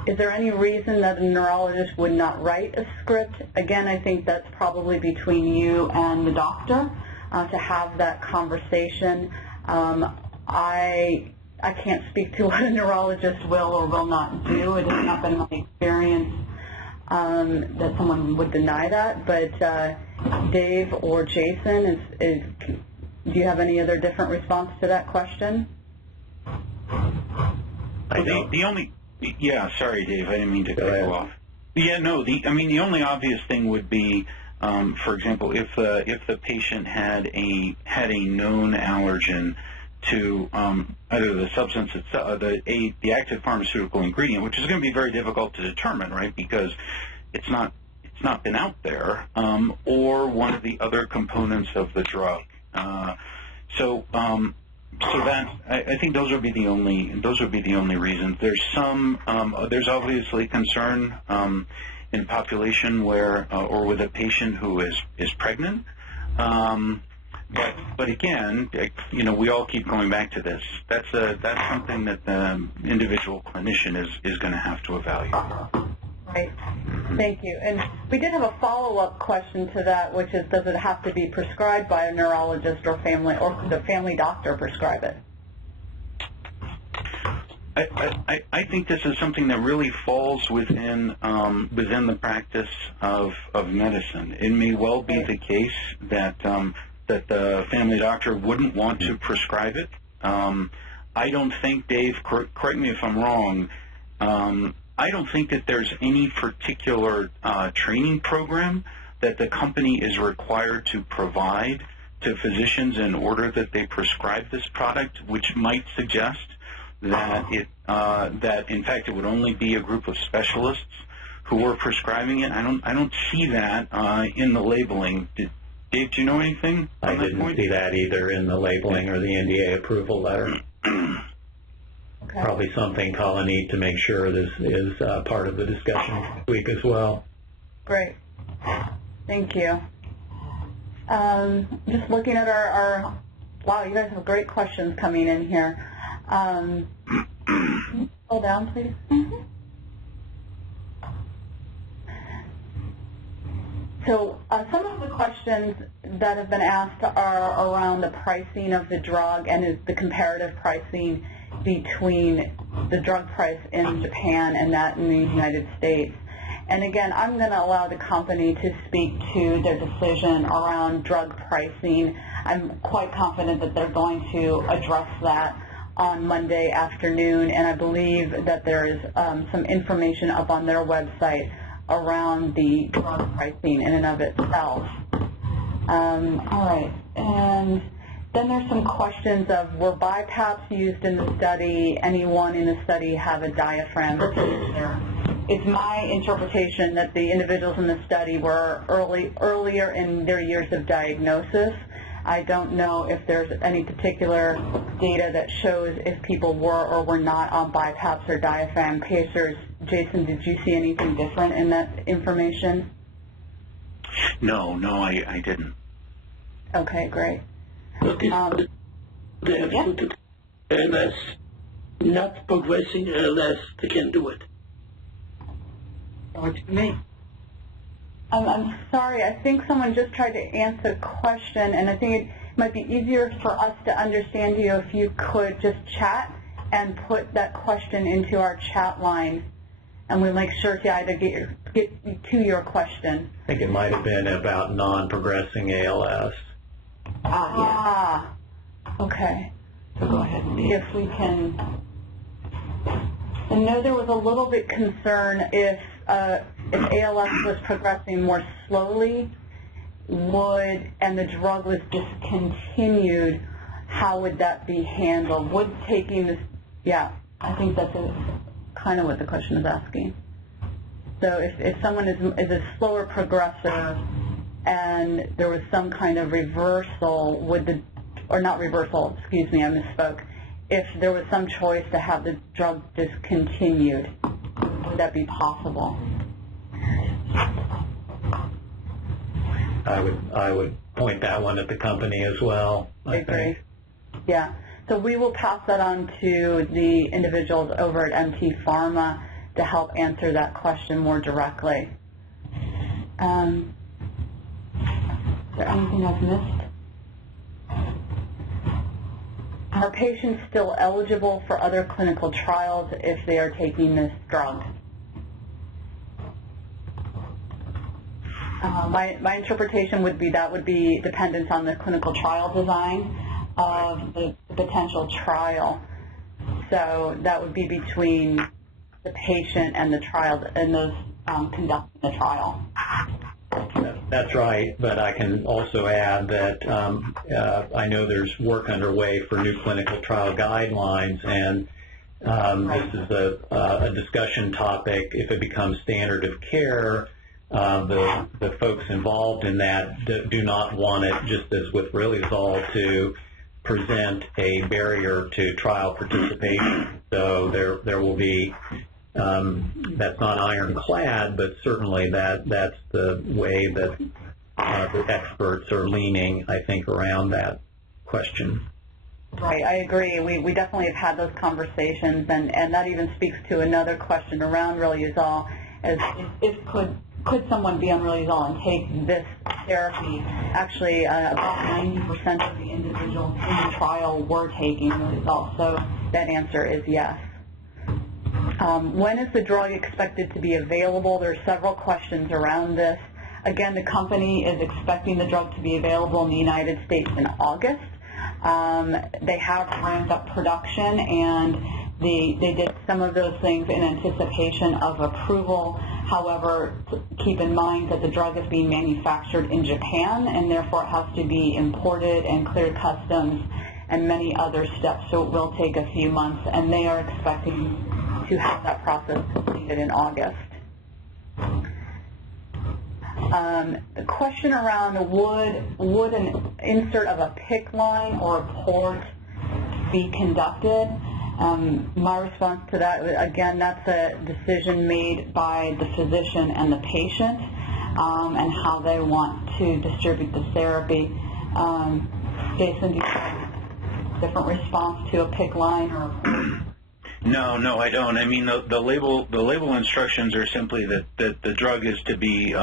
Is there any reason that a neurologist would not write a script? Again, I think that's probably between you and the doctor to have that conversation. I can't speak to what a neurologist will or will not do. It has not been my experience that someone would deny that. But Dave or Jason, do you have any other different response to that question? Yeah, sorry, Dave. I didn't mean to cut you off. Yeah, no. The only obvious thing would be, for example, if the patient had a known allergen to either the substance itself, the active pharmaceutical ingredient, which is going to be very difficult to determine, right? Because it's not been out there, or one of the other components of the drug. So that I think those would be the only reasons. There's obviously concern in population where or with a patient who is pregnant. But again, we all keep going back to this. That's something that the individual clinician is going to have to evaluate. Right. Thank you. And we did have a follow-up question to that, which is, does it have to be prescribed by a neurologist or the family doctor prescribe it? I think this is something that really falls within the practice of medicine. It may well be the case that that the family doctor wouldn't want to prescribe it. I don't think, Dave, correct me if I'm wrong, I don't think that there's any particular training program that the company is required to provide to physicians in order that they prescribe this product, which might suggest that that in fact it would only be a group of specialists who are prescribing it. I don't see that in the labeling. Dave, do you know anything? I didn't see that either in the labeling or the NDA approval letter. Okay. Probably something Colin need to make sure this is part of the discussion this week as well. Great. Thank you. Just looking at our wow, you guys have great questions coming in here. Scroll down, please. So some of the questions that have been asked are around the pricing of the drug and the comparative pricing between the drug price in Japan and that in the United States. And again, I'm going to allow the company to speak to their decision around drug pricing. I'm quite confident that they're going to address that on Monday afternoon, and I believe that there is some information up on their website around the drug pricing in and of itself. All right, and then there's some questions of, were BiPAPs used in the study? Anyone in the study have a diaphragm procedure? It's my interpretation that the individuals in the study were earlier in their years of diagnosis. I don't know if there's any particular data that shows if people were or were not on BiPAPs or diaphragm pacers. Jason, did you see anything different in that information? No, I didn't. Okay, great. But if they have symptoms ALS, not progressing ALS, they can do it. To me. I'm sorry, I think someone just tried to answer the question, and I think it might be easier for us to understand you if you could just chat and put that question into our chat line, and we'll make sure to either get to your question. I think it might have been about non-progressing ALS. Okay. So go ahead and If we can. I know there was a little bit concern if ALS was progressing more slowly, and the drug was discontinued, how would that be handled? Would taking this, yeah, I think that's kind of what the question is asking. So if someone is a slower progressor and there was some kind of reversal, or not reversal, excuse me, I misspoke, if there was some choice to have the drug discontinued, would that be possible? I would point that one at the company as well. I agree. think. Yeah. So we will pass that on to the individuals over at MT Pharma to help answer that question more directly. Is there anything I've missed? Are patients still eligible for other clinical trials if they are taking this drug? My interpretation would be that would be dependent on the clinical trial design of the potential trial. So that would be between the patient and the trial and those conducting the trial. That's right, but I can also add that I know there's work underway for new clinical trial guidelines, and this is a discussion topic. If it becomes standard of care, the folks involved in that do not want it, just as with Riluzole, to present a barrier to trial participation. So there will be, that's not ironclad, but certainly that's the way that the experts are leaning, I think, around that question. Right, I agree. We definitely have had those conversations, and that even speaks to another question around Riluzole, as if could someone be on Riluzole and take this therapy? Actually, about 90% of the individuals in the trial were taking Riluzole, so that answer is yes. When is the drug expected to be available? There are several questions around this. Again, the company is expecting the drug to be available in the United States in August. They have ramped up production, and they did some of those things in anticipation of approval. However, keep in mind that the drug is being manufactured in Japan, and therefore it has to be imported and cleared customs and many other steps, so it will take a few months, and they are expecting to have that process completed in August. A question around would an insert of a PICC line or a port be conducted? My response to that, again, that's a decision made by the physician and the patient, and how they want to distribute the therapy. Jason, do you have a different response to a PICC line or a port? No, I don't. I mean, the label instructions are simply that the drug is to be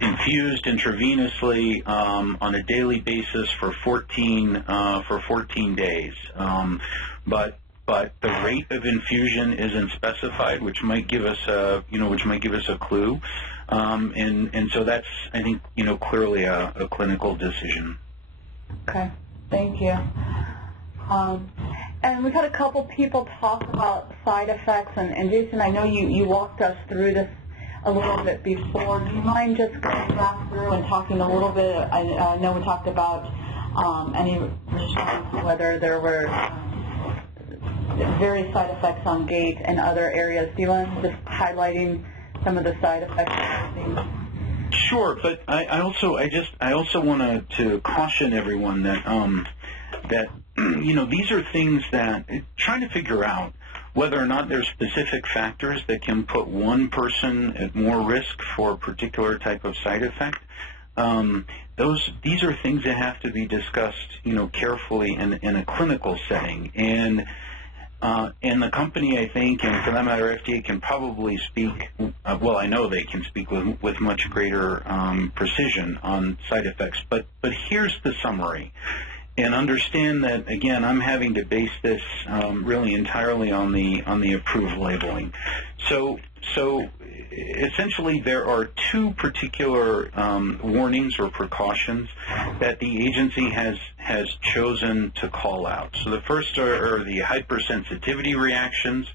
infused intravenously on a daily basis for 14 days. But the rate of infusion isn't specified, which might give us a clue. And so that's, I think, clearly a clinical decision. Okay, thank you. And we've had a couple people talk about side effects, and Jason, I know you walked us through this a little bit before. Do you mind just going back through and talking a little bit? I know we talked about any restrictions, whether there were various side effects on gait and other areas. Do you want just highlighting some of the side effects? Sure, but I also wanted to caution everyone that these are things that trying to figure out whether or not there's specific factors that can put one person at more risk for a particular type of side effect. These are things that have to be discussed, carefully in a clinical setting. And the company, I think, and for that matter, FDA can probably speak. Well, I know they can speak with much greater precision on side effects. But here's the summary. And understand that, again, I'm having to base this really entirely on the approved labeling. So essentially, there are two particular warnings or precautions that the agency has chosen to call out. So the first are the hypersensitivity reactions,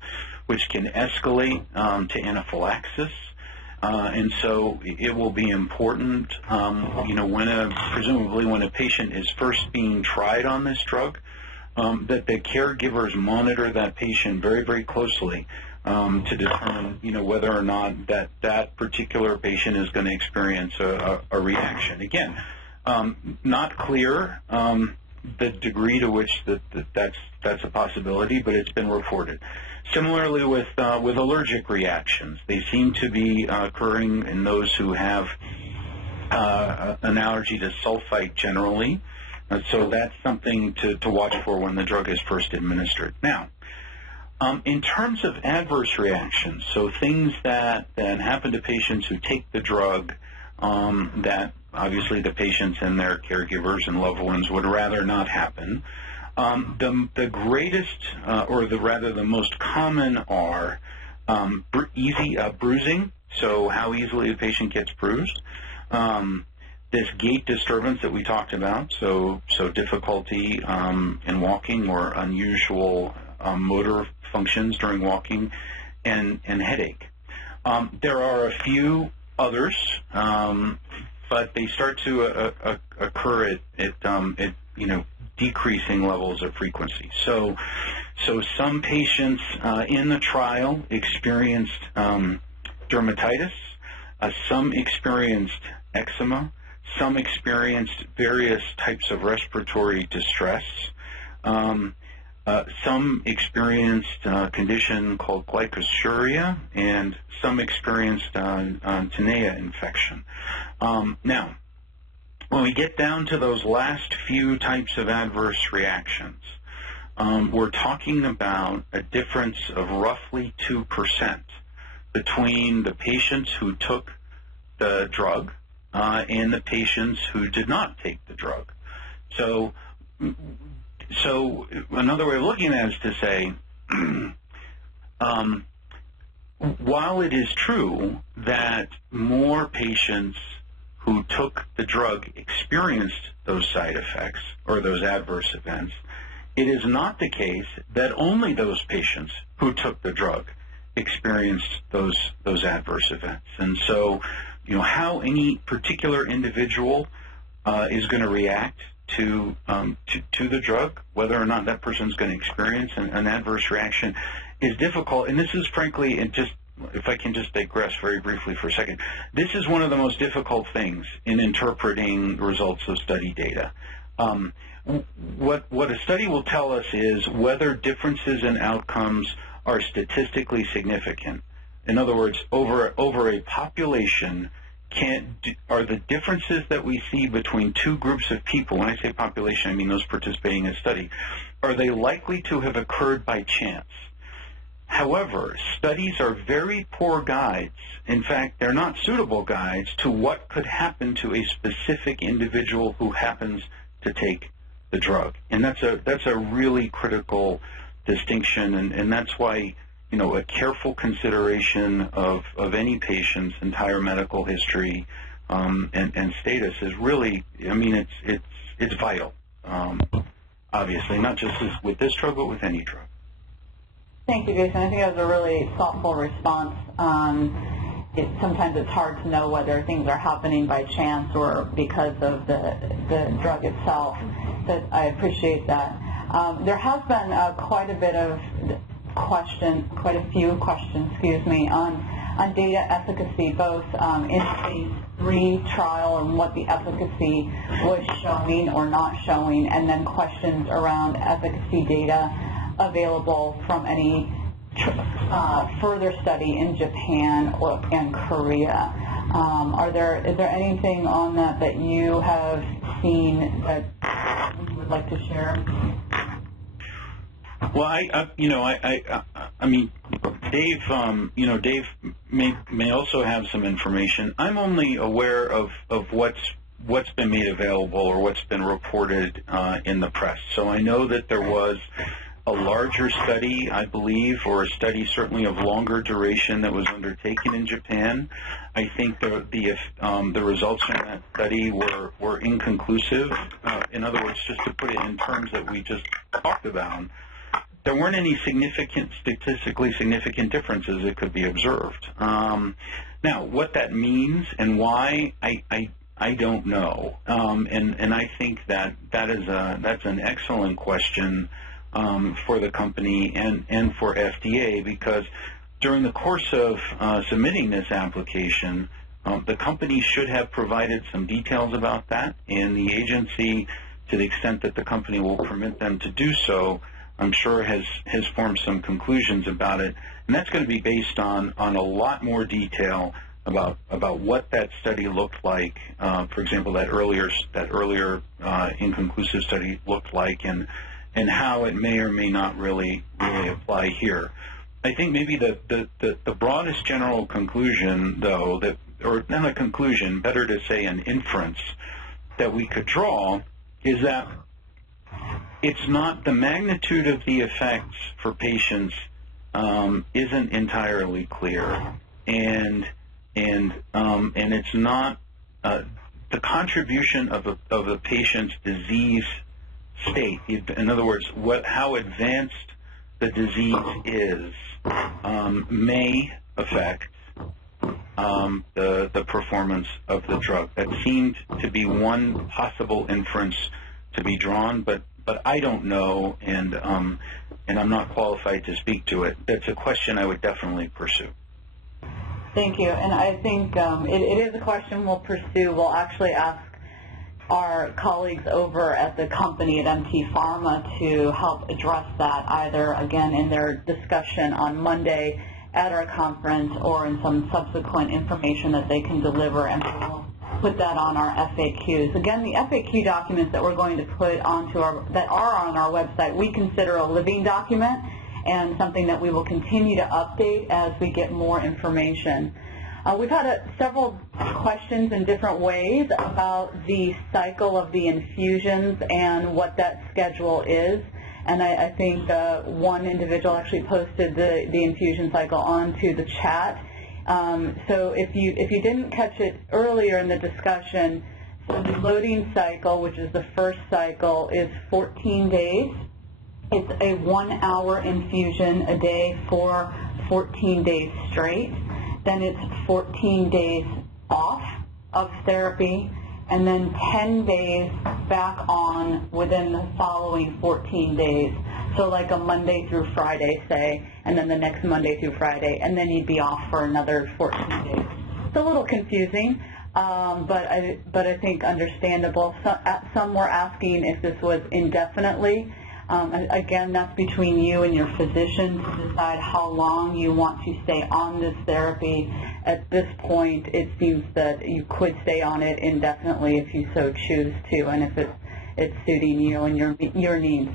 which can escalate to anaphylaxis. And so it will be important, presumably when a patient is first being tried on this drug, that the caregivers monitor that patient very, very closely to determine, whether or not that particular patient is going to experience a reaction. Again, not clear the degree to which that's a possibility, but it's been reported. Similarly with allergic reactions, they seem to be occurring in those who have an allergy to sulfite generally. So that's something to watch for when the drug is first administered. Now, in terms of adverse reactions, so things that happen to patients who take the drug that obviously the patients and their caregivers and loved ones would rather not happen. The greatest, the most common are easy bruising, so how easily a patient gets bruised. This gait disturbance that we talked about, so difficulty in walking or unusual motor functions during walking, and headache. There are a few others, but they start to occur at decreasing levels of frequency. So some patients in the trial experienced dermatitis, some experienced eczema, some experienced various types of respiratory distress, some experienced a condition called glycosuria, and some experienced tinea infection. Now, when we get down to those last few types of adverse reactions, we're talking about a difference of roughly 2% between the patients who took the drug and the patients who did not take the drug. So another way of looking at it is to say while it is true that more patients who took the drug experienced those side effects or those adverse events, it is not the case that only those patients who took the drug experienced those adverse events. And so, how any particular individual is going to react to the drug, whether or not that person is going to experience an adverse reaction, is difficult. And this is frankly, and just if I can just digress very briefly for a second, this is one of the most difficult things in interpreting results of study data. What a study will tell us is whether differences in outcomes are statistically significant. In other words, over a population, are the differences that we see between two groups of people, when I say population, I mean those participating in a study, are they likely to have occurred by chance? However, studies are very poor guides. In fact, they're not suitable guides to what could happen to a specific individual who happens to take the drug. And that's a really critical distinction, and that's why a careful consideration of any patient's entire medical history and status is really, it's vital, obviously, not just with this drug, but with any drug. Thank you, Jason. I think that was a really thoughtful response. Sometimes it's hard to know whether things are happening by chance or because of the drug itself. So I appreciate that. There has been quite a few questions, on data efficacy, both in phase 3 trial and what the efficacy was showing or not showing, and then questions around efficacy data available from any further study in Japan and Korea. Is there anything on that you have seen that you would like to share? Well, Dave may also have some information. I'm only aware of what's been made available or what's been reported in the press. So I know that there was a larger study, I believe, or a study certainly of longer duration that was undertaken in Japan. I think the results from that study were inconclusive. In other words, just to put it in terms that we just talked about, there weren't any statistically significant differences that could be observed. Now, what that means and why, I don't know. And I think that's an excellent question for the company and for FDA, because during the course of submitting this application, the company should have provided some details about that, and the agency, to the extent that the company will permit them to do so, I'm sure has formed some conclusions about it, and that's going to be based on a lot more detail about what that study looked like. For example, that earlier inconclusive study looked like, and how it may or may not really apply here. I think maybe the broadest general conclusion, though, or not a conclusion, better to say an inference that we could draw, is that it's not the magnitude of the effects for patients isn't entirely clear, and it's not the contribution of a patient's disease state. In other words, how advanced the disease is may affect the performance of the drug. That seemed to be one possible inference to be drawn, but I don't know, and I'm not qualified to speak to it. That's a question I would definitely pursue. Thank you, and I think it is a question we'll pursue. We'll actually ask our colleagues over at the company at MT Pharma to help address that, either, again, in their discussion on Monday at our conference or in some subsequent information that they can deliver, and we'll put that on our FAQs. Again, the FAQ documents that we're going to put that are on our website, we consider a living document and something that we will continue to update as we get more information. We've had several questions in different ways about the cycle of the infusions and what that schedule is. and I think one individual actually posted the infusion cycle onto the chat. So if you didn't catch it earlier in the discussion, so the loading cycle, which is the first cycle, is 14 days. It's a 1-hour infusion a day for 14 days straight. Then it's 14 days off of therapy, and then 10 days back on within the following 14 days. So like a Monday through Friday, say, and then the next Monday through Friday, and then you'd be off for another 14 days. It's a little confusing, but I think understandable. Some were asking if this was indefinitely. Again, that's between you and your physician to decide how long you want to stay on this therapy. At this point, it seems that you could stay on it indefinitely if you so choose to, and if it's suiting you and your needs.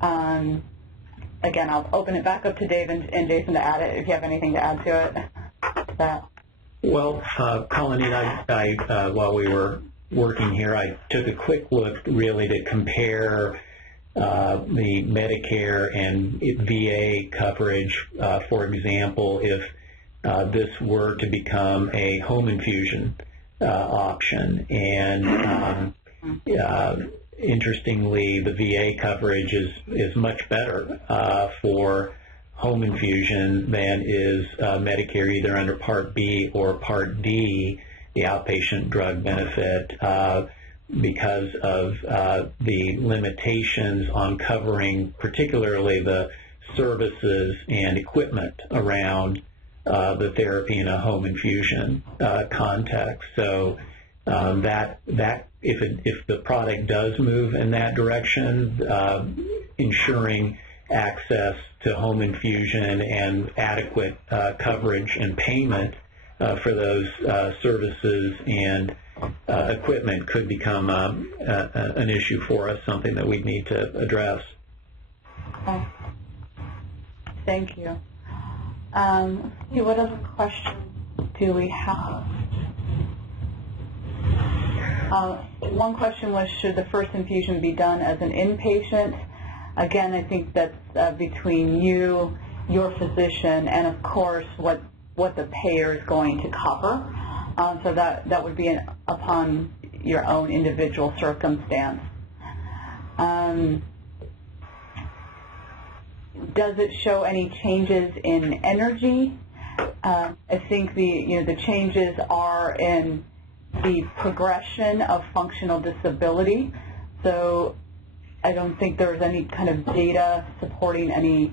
Again, I'll open it back up to Dave and Jason to add it if you have anything to add to it. Well, Colleen, I while we were working here, I took a quick look really to compare the Medicare and VA coverage. For example, if this were to become a home infusion option, and interestingly, the VA coverage is much better for home infusion than is Medicare, either under Part B or Part D, the outpatient drug benefit, because of the limitations on covering particularly the services and equipment around the therapy in a home infusion context. So that if the product does move in that direction, ensuring access to home infusion and adequate coverage and payment for those services and equipment could become an issue for us, something that we need to address. Okay. Thank you. Let's see, what other questions do we have? One question was, should the first infusion be done as an inpatient? Again, I think that's between you, your physician, and of course what the payer is going to cover. So that would be upon your own individual circumstance. Does it show any changes in energy? I think the changes are in the progression of functional disability. So I don't think there's any kind of data supporting any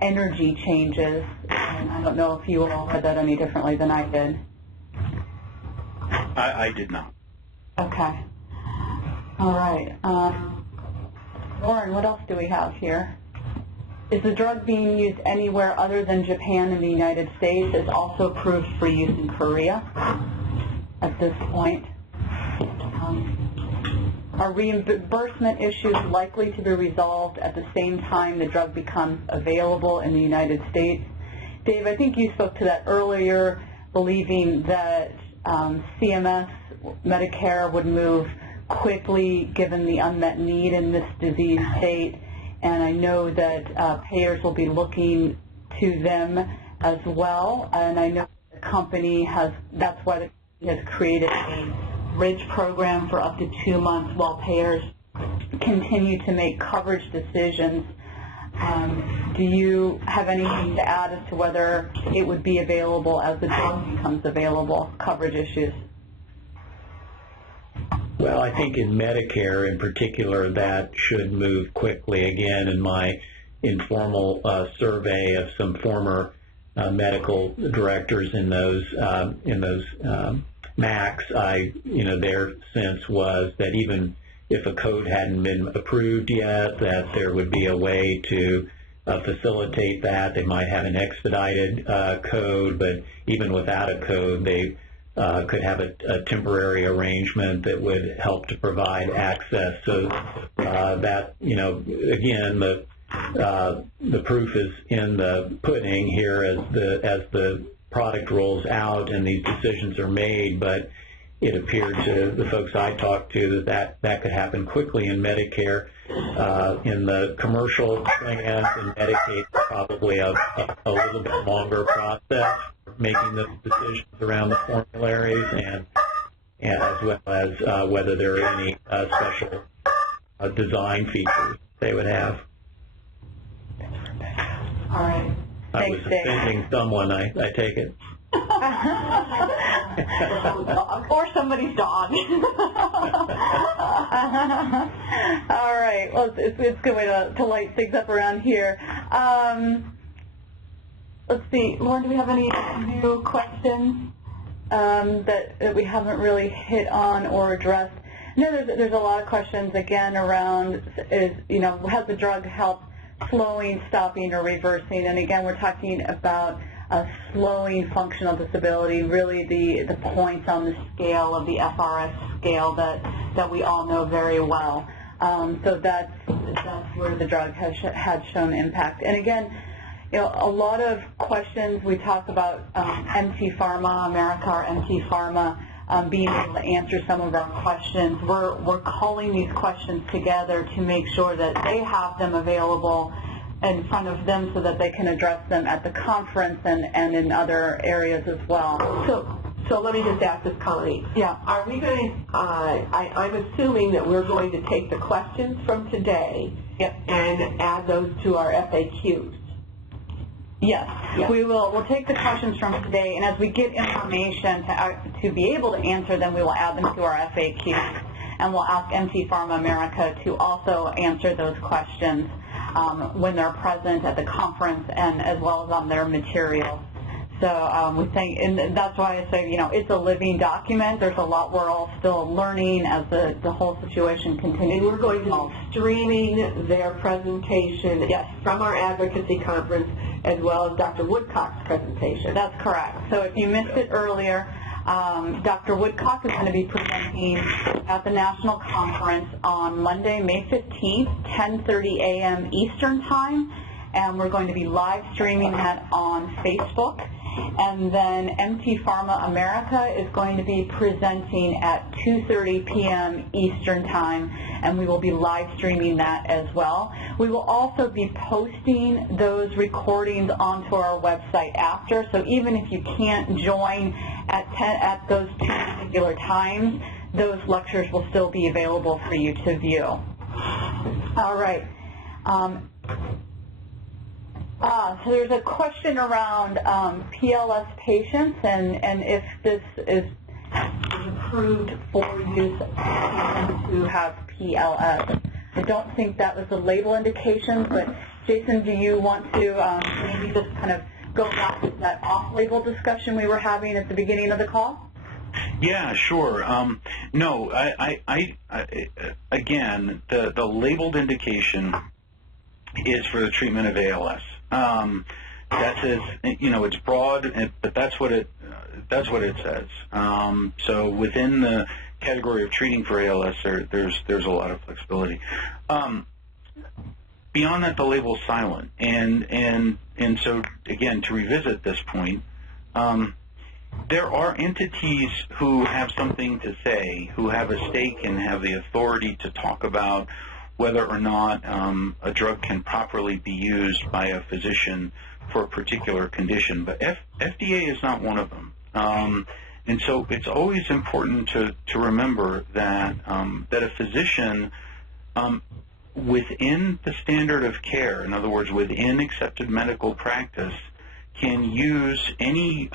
energy changes. And I don't know if you all read that any differently than I did. I did not. Okay. All right. Lauren, what else do we have here? Is the drug being used anywhere other than Japan and the United States? It's also approved for use in Korea at this point. Are reimbursement issues likely to be resolved at the same time the drug becomes available in the United States? Dave, I think you spoke to that earlier, believing that CMS, Medicare would move quickly given the unmet need in this disease state, and I know that payers will be looking to them as well, and I know the company that's why the company has created a bridge program for up to 2 months while payers continue to make coverage decisions. Do you have anything to add as to whether it would be available as the drug becomes available, coverage issues? Well, I think in Medicare in particular, that should move quickly. Again, in my informal survey of some former medical directors in those MACs, their sense was that even if a code hadn't been approved yet, that there would be a way to facilitate that. They might have an expedited code, but even without a code, they could have a temporary arrangement that would help to provide access. So that, again, the proof is in the pudding here as the product rolls out and these decisions are made. But it appeared to the folks I talked to that could happen quickly in Medicare. In the commercial plans and Medicaid, probably a little bit longer process making the decisions around the formularies and as well as whether there are any special design features they would have. All right. I was offending someone, I take it. Or somebody's dog. All right. Well, it's a good way to light things up around here. Let's see. Lauren, do we have any new questions that we haven't really hit on or addressed? No, there's a lot of questions, again, around, has the drug helped slowing, stopping, or reversing? And again, we're talking about slowing functional disability, really the points on the scale of the FRS scale that we all know very well. So that's where the drug had shown impact. And again, a lot of questions we talk about MT Pharma, America, or MT Pharma being able to answer some of our questions. We're calling these questions together to make sure that they have them available in front of them so that they can address them at the conference and in other areas as well. So let me just ask this, Connie. Yeah. Are we going to, I'm assuming that we're going to take the questions from today and add those to our FAQs. Yes. We'll take the questions from today, and as we get information to be able to answer them, we will add them to our FAQs, and we'll ask MT Pharma America to also answer those questions when they're present at the conference and as well as on their materials. So we think, and that's why I say, it's a living document. There's a lot we're all still learning as the whole situation continues. And we're going to be streaming their presentation from our advocacy conference as well as Dr. Woodcock's presentation. That's correct. So if you missed it earlier, Dr. Woodcock is going to be presenting at the National Conference on Monday, May 15th, 10:30 a.m. Eastern Time, and we're going to be live streaming that on Facebook. And then MT Pharma America is going to be presenting at 2:30 p.m. Eastern Time, and we will be live streaming that as well. We will also be posting those recordings onto our website after, so even if you can't join at those two particular times, those lectures will still be available for you to view. All right. So there's a question around PLS patients and if this is approved for use of patients who have PLS. I don't think that was the label indication, but Jason, do you want to maybe just kind of go back to that off-label discussion we were having at the beginning of the call? Yeah, sure. No, again, the labeled indication is for the treatment of ALS. That says, it's broad, but that's what it says. So within the category of treating for ALS, there's a lot of flexibility. Beyond that, the label is silent, and so again, to revisit this point, there are entities who have something to say, who have a stake and have the authority to talk about whether or not a drug can properly be used by a physician for a particular condition. But FDA is not one of them. And so it's always important to remember that, that a physician within the standard of care, in other words, within accepted medical practice, can use any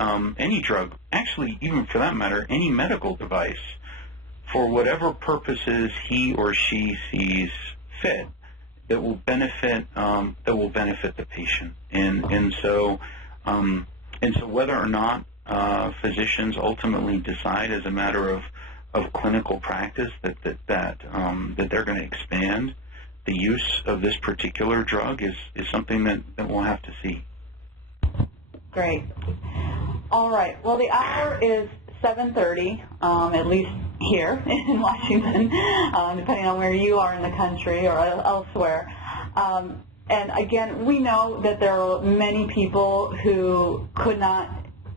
drug, actually even for that matter, any medical device, for whatever purposes he or she sees fit that will benefit the patient. And so whether or not physicians ultimately decide as a matter of clinical practice that they're going to expand the use of this particular drug is something that we'll have to see. Great. All right. Well, the hour is 7:30, at least here in Washington, depending on where you are in the country or elsewhere. And again, we know that there are many people who could not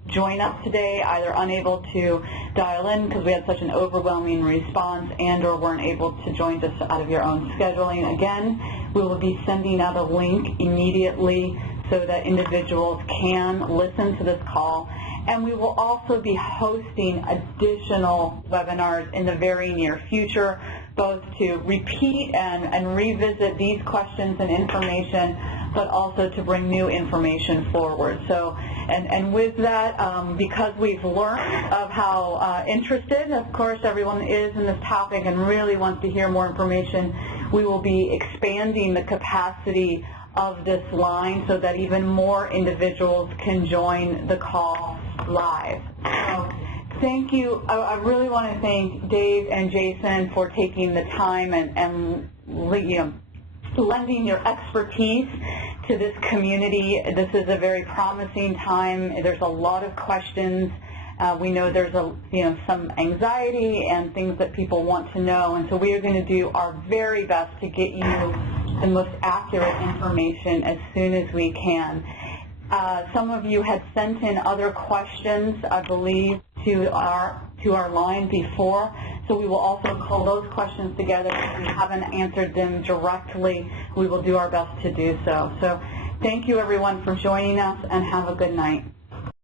join us today, either unable to dial in because we had such an overwhelming response and or weren't able to join us out of your own scheduling. Again, we will be sending out a link immediately so that individuals can listen to this call. And we will also be hosting additional webinars in the very near future, both to repeat and revisit these questions and information, but also to bring new information forward. So, and with that, because we've learned of how interested, of course, everyone is in this topic and really wants to hear more information, we will be expanding the capacity of this line so that even more individuals can join the call live. So thank you. I really want to thank Dave and Jason for taking the time and lending your expertise to this community. This is a very promising time. There's a lot of questions. We know there's some anxiety and things that people want to know, and so we are going to do our very best to get you the most accurate information as soon as we can. Some of you had sent in other questions, I believe, to our line before, so we will also call those questions together. If we haven't answered them directly, we will do our best to do so. So thank you, everyone, for joining us, and have a good night.